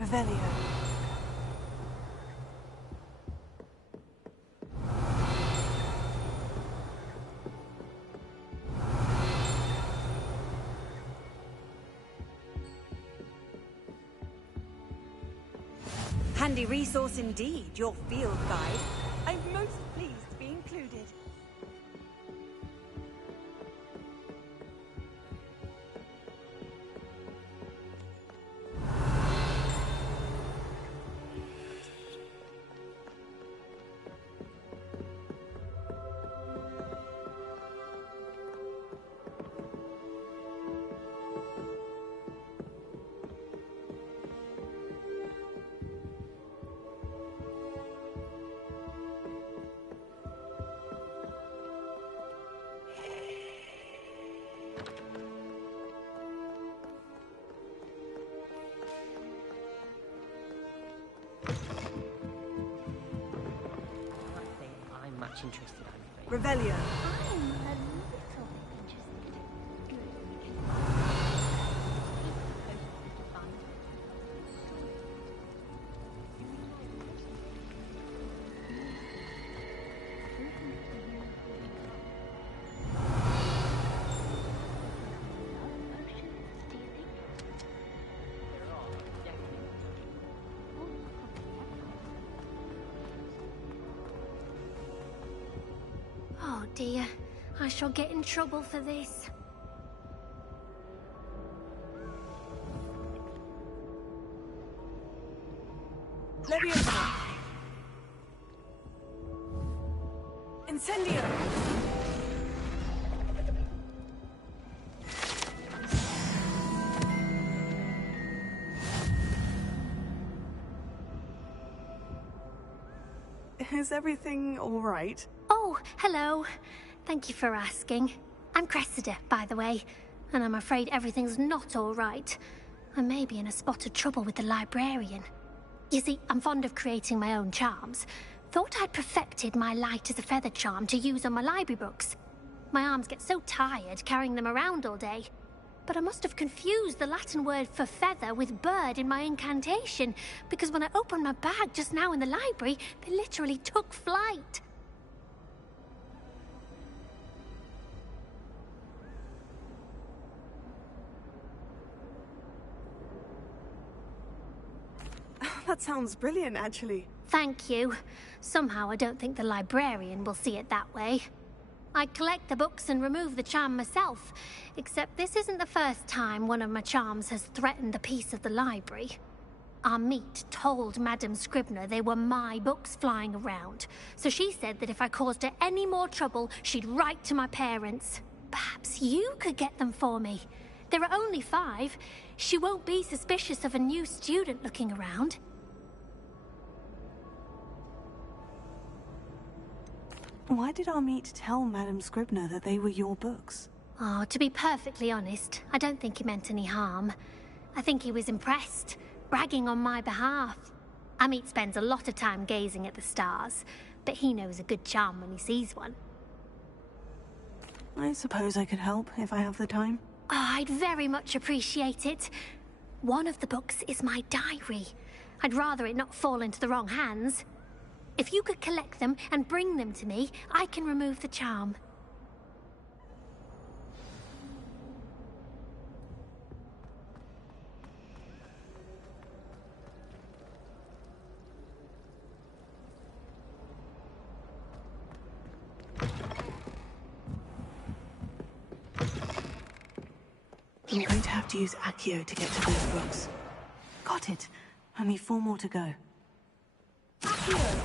Revelio. Handy resource indeed, your field guide. I'm most pleased to be included. I'm much interested, I'm afraid. Revelio. I'm a little bit interested. Oh dear, I shall get in trouble for this. Leviosa. Incendio. Is everything all right? Oh, hello. Thank you for asking. I'm Cressida, by the way, and I'm afraid everything's not all right. I may be in a spot of trouble with the librarian. You see, I'm fond of creating my own charms. Thought I'd perfected my light as a feather charm to use on my library books. My arms get so tired carrying them around all day. But I must have confused the Latin word for feather with bird in my incantation, because when I opened my bag just now in the library, they literally took flight. That sounds brilliant, actually. Thank you. Somehow I don't think the librarian will see it that way. I collect the books and remove the charm myself, except this isn't the first time one of my charms has threatened the peace of the library. Our meet told Madame Scribner they were my books flying around, so she said that if I caused her any more trouble, she'd write to my parents. Perhaps you could get them for me. There are only 5. She won't be suspicious of a new student looking around. Why did our meet tell Madame Scribner that they were your books? Oh, to be perfectly honest, I don't think he meant any harm. I think he was impressed, bragging on my behalf. Amit spends a lot of time gazing at the stars, but he knows a good charm when he sees one. I suppose I could help if I have the time. Oh, I'd very much appreciate it. One of the books is my diary. I'd rather it not fall into the wrong hands. If you could collect them and bring them to me, I can remove the charm. I'm going to have to use Accio to get to those books. Got it. Only 4 more to go. Accio!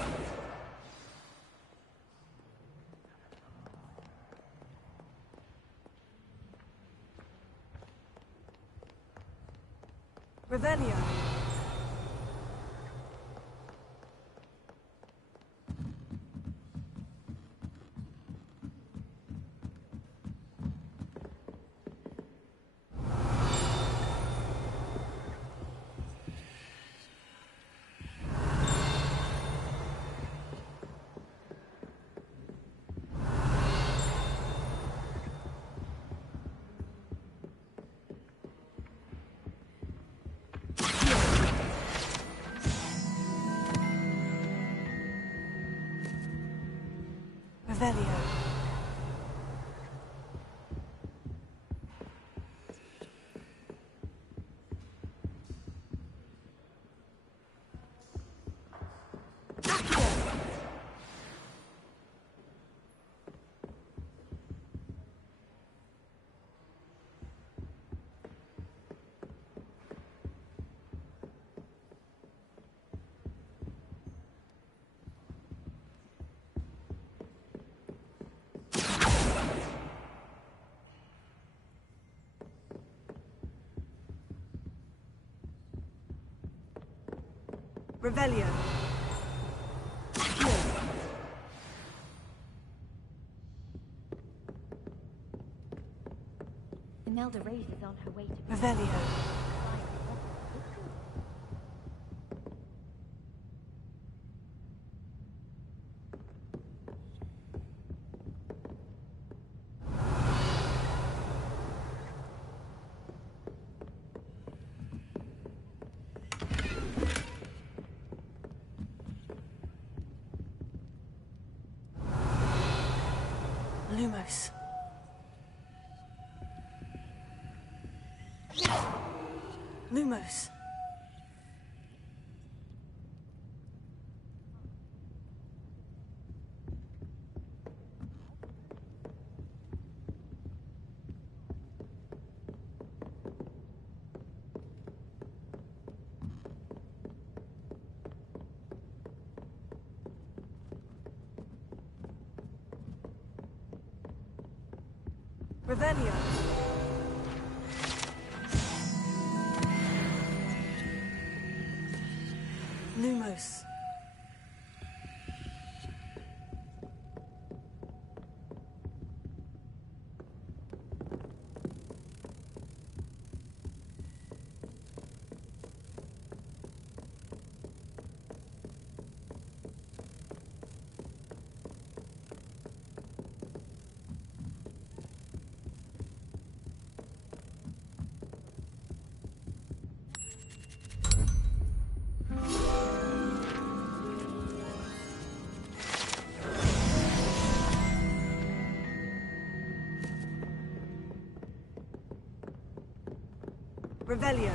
Revelio. Revelio. Revelio. Imelda Rose is on her way to Revelio. Lumos. Lumos. Revelio. Lumos. Revelio.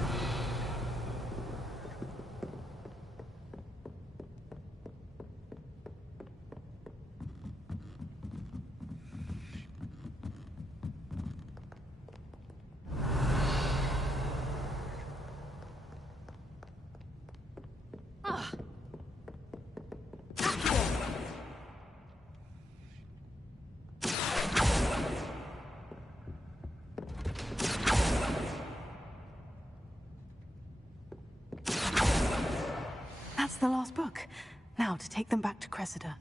That's the last book. Now to take them back to Cressida.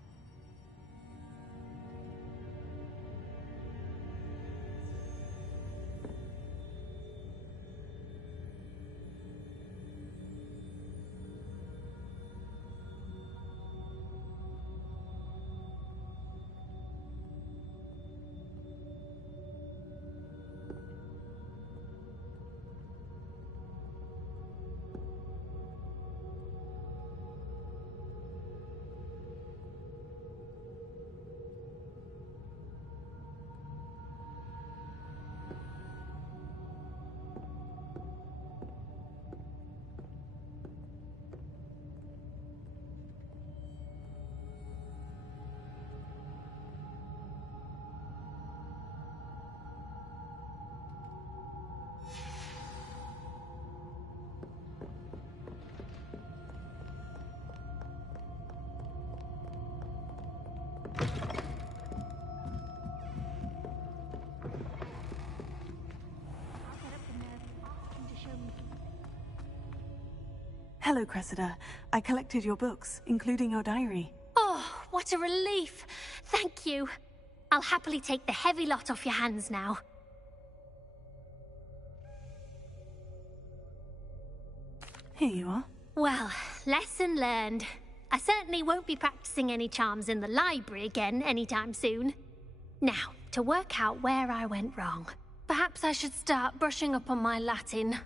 Hello, Cressida. I collected your books, including your diary. Oh, what a relief. Thank you. I'll happily take the heavy lot off your hands now. Here you are. Well, lesson learned. I certainly won't be practicing any charms in the library again anytime soon. Now, to work out where I went wrong. Perhaps I should start brushing up on my Latin.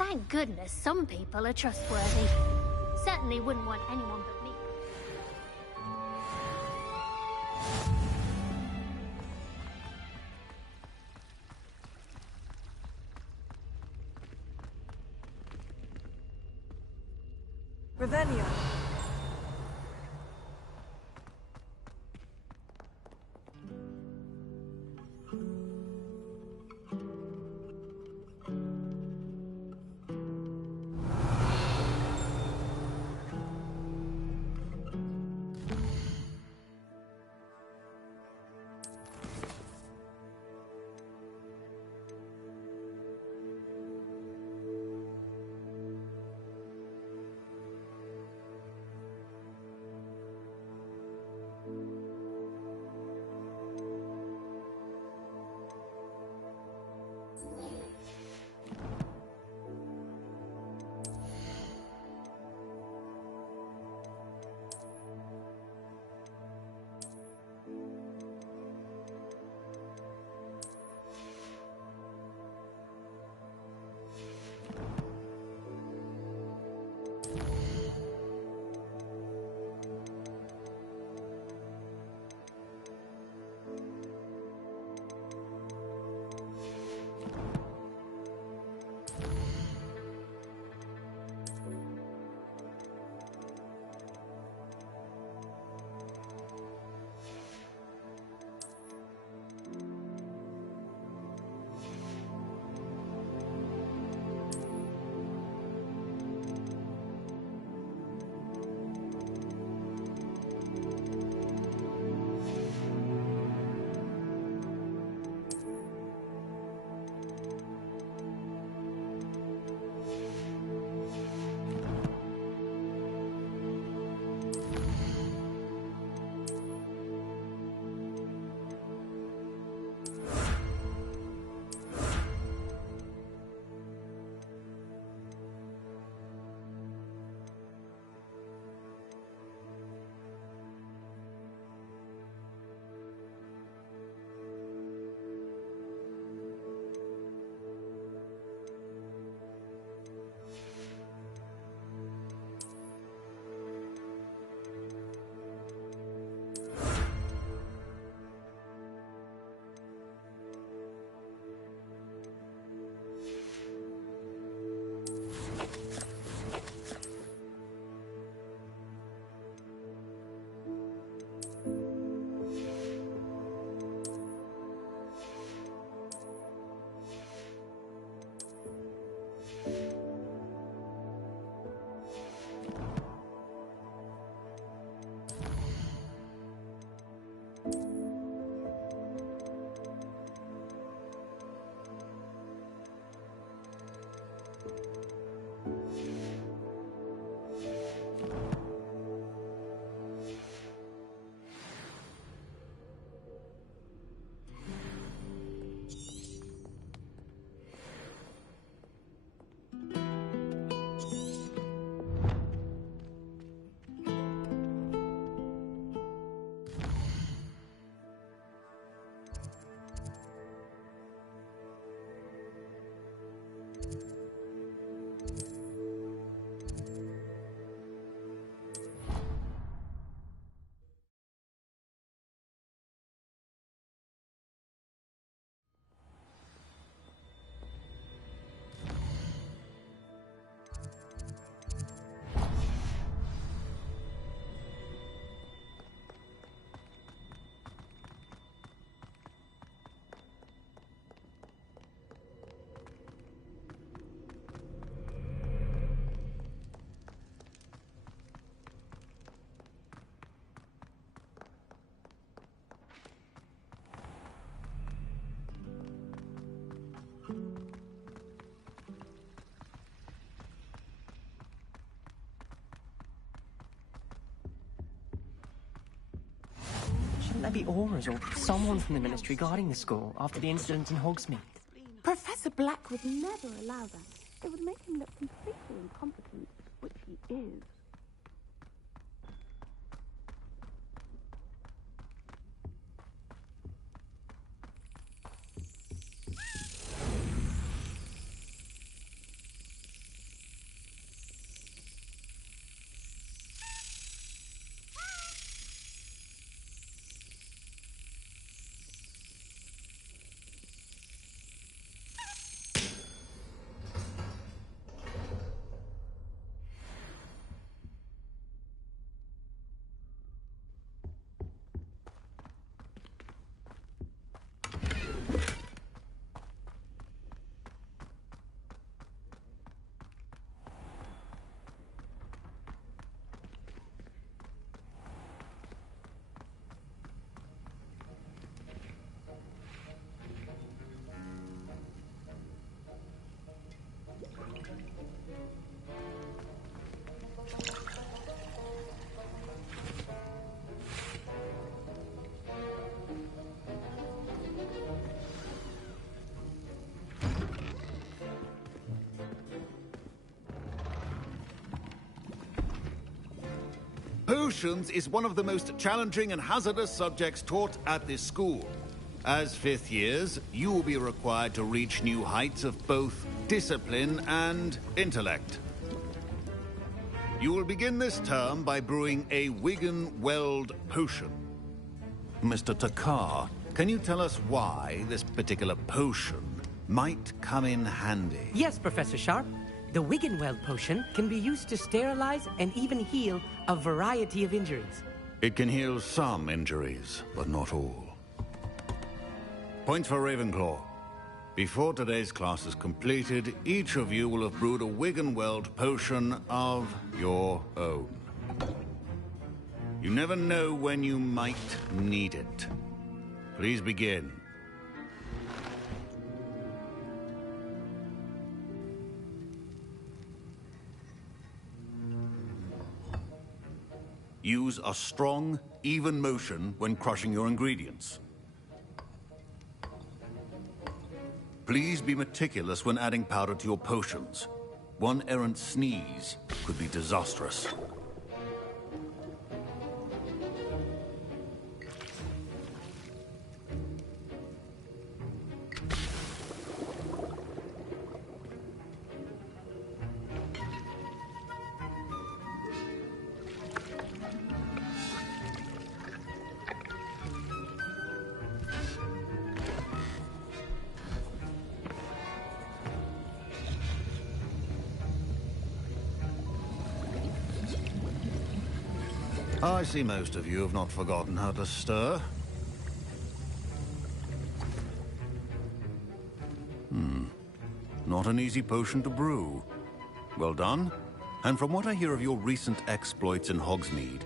Thank goodness some people are trustworthy. Certainly wouldn't want anyone but me. Revelio. Shouldn't there be auras or someone from the Ministry guarding the school after the incident in Hogsmeade? Professor Black would never allow that. It would make him look completely incompetent, which he is. Potions is one of the most challenging and hazardous subjects taught at this school. As fifth years, you will be required to reach new heights of both discipline and intellect. You will begin this term by brewing a Wigan-Weld potion. Mr. Takar, can you tell us why this particular potion might come in handy? Yes, Professor Sharp. The Wigan-Weld potion can be used to sterilize and even heal a variety of injuries. It can heal some injuries, but not all. Points for Ravenclaw. Before today's class is completed, each of you will have brewed a Wigan-Weld potion of your own. You never know when you might need it. Please begin. Use a strong, even motion when crushing your ingredients. Please be meticulous when adding powder to your potions. One errant sneeze could be disastrous. I see most of you have not forgotten how to stir. Not an easy potion to brew. Well done. And from what I hear of your recent exploits in Hogsmeade,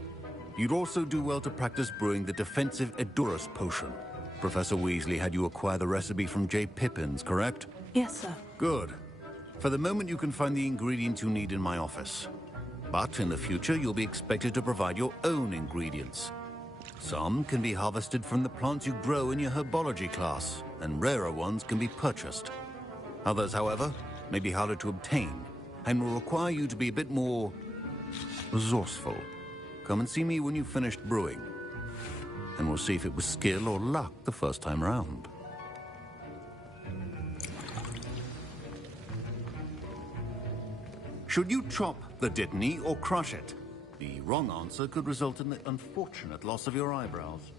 you'd also do well to practice brewing the defensive Edurus potion. Professor Weasley had you acquire the recipe from J. Pippins, correct? Yes, sir. Good. For the moment, you can find the ingredients you need in my office. But in the future, you'll be expected to provide your own ingredients. Some can be harvested from the plants you grow in your herbology class, and rarer ones can be purchased. Others, however, may be harder to obtain, and will require you to be a bit more resourceful. Come and see me when you've finished brewing, and we'll see if it was skill or luck the first time round. Should you chop the Dittany or crush it? The wrong answer could result in the unfortunate loss of your eyebrows.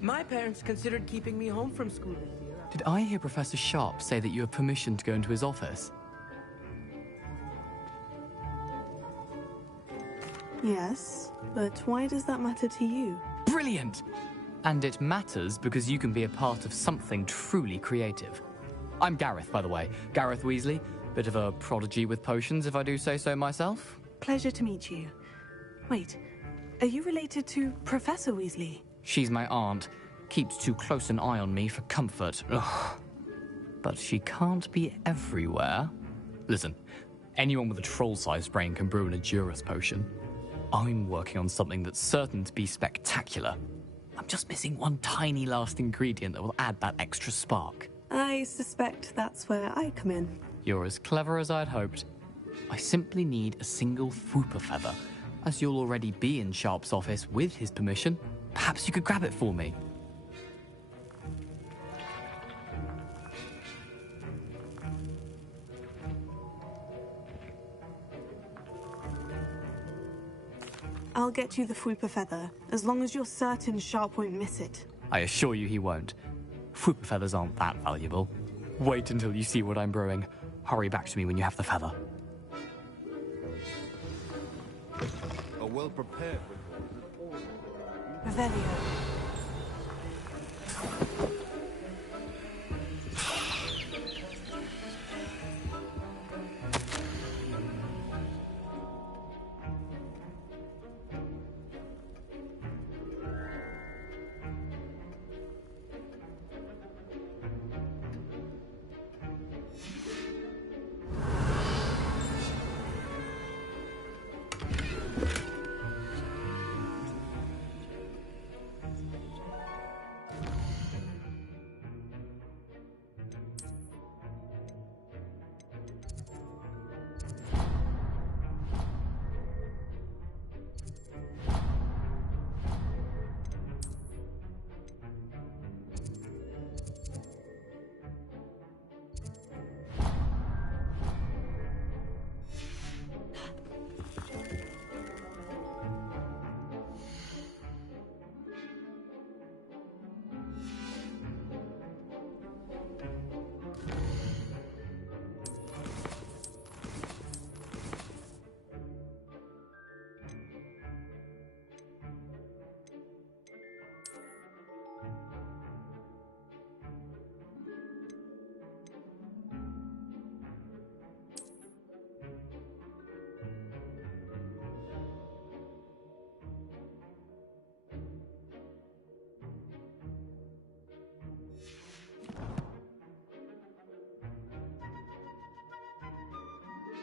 My parents considered keeping me home from school this year. Did I hear Professor Sharp say that you have permission to go into his office? Yes, but why does that matter to you? Brilliant! And it matters because you can be a part of something truly creative. I'm Gareth, by the way. Gareth Weasley. Bit of a prodigy with potions, if I do say so myself. Pleasure to meet you. Wait, are you related to Professor Weasley? She's my aunt. Keeps too close an eye on me for comfort. Ugh. But she can't be everywhere. Listen, anyone with a troll-sized brain can brew an Edurus potion. I'm working on something that's certain to be spectacular. I'm just missing one tiny last ingredient that will add that extra spark. I suspect that's where I come in. You're as clever as I'd hoped. I simply need a single Fwooper feather. As you'll already be in Sharp's office with his permission, perhaps you could grab it for me. I'll get you the Fwooper feather, as long as you're certain Sharp won't miss it. I assure you he won't. Fwooper feathers aren't that valuable. Wait until you see what I'm brewing. Hurry back to me when you have the feather. A well-prepared Revelio.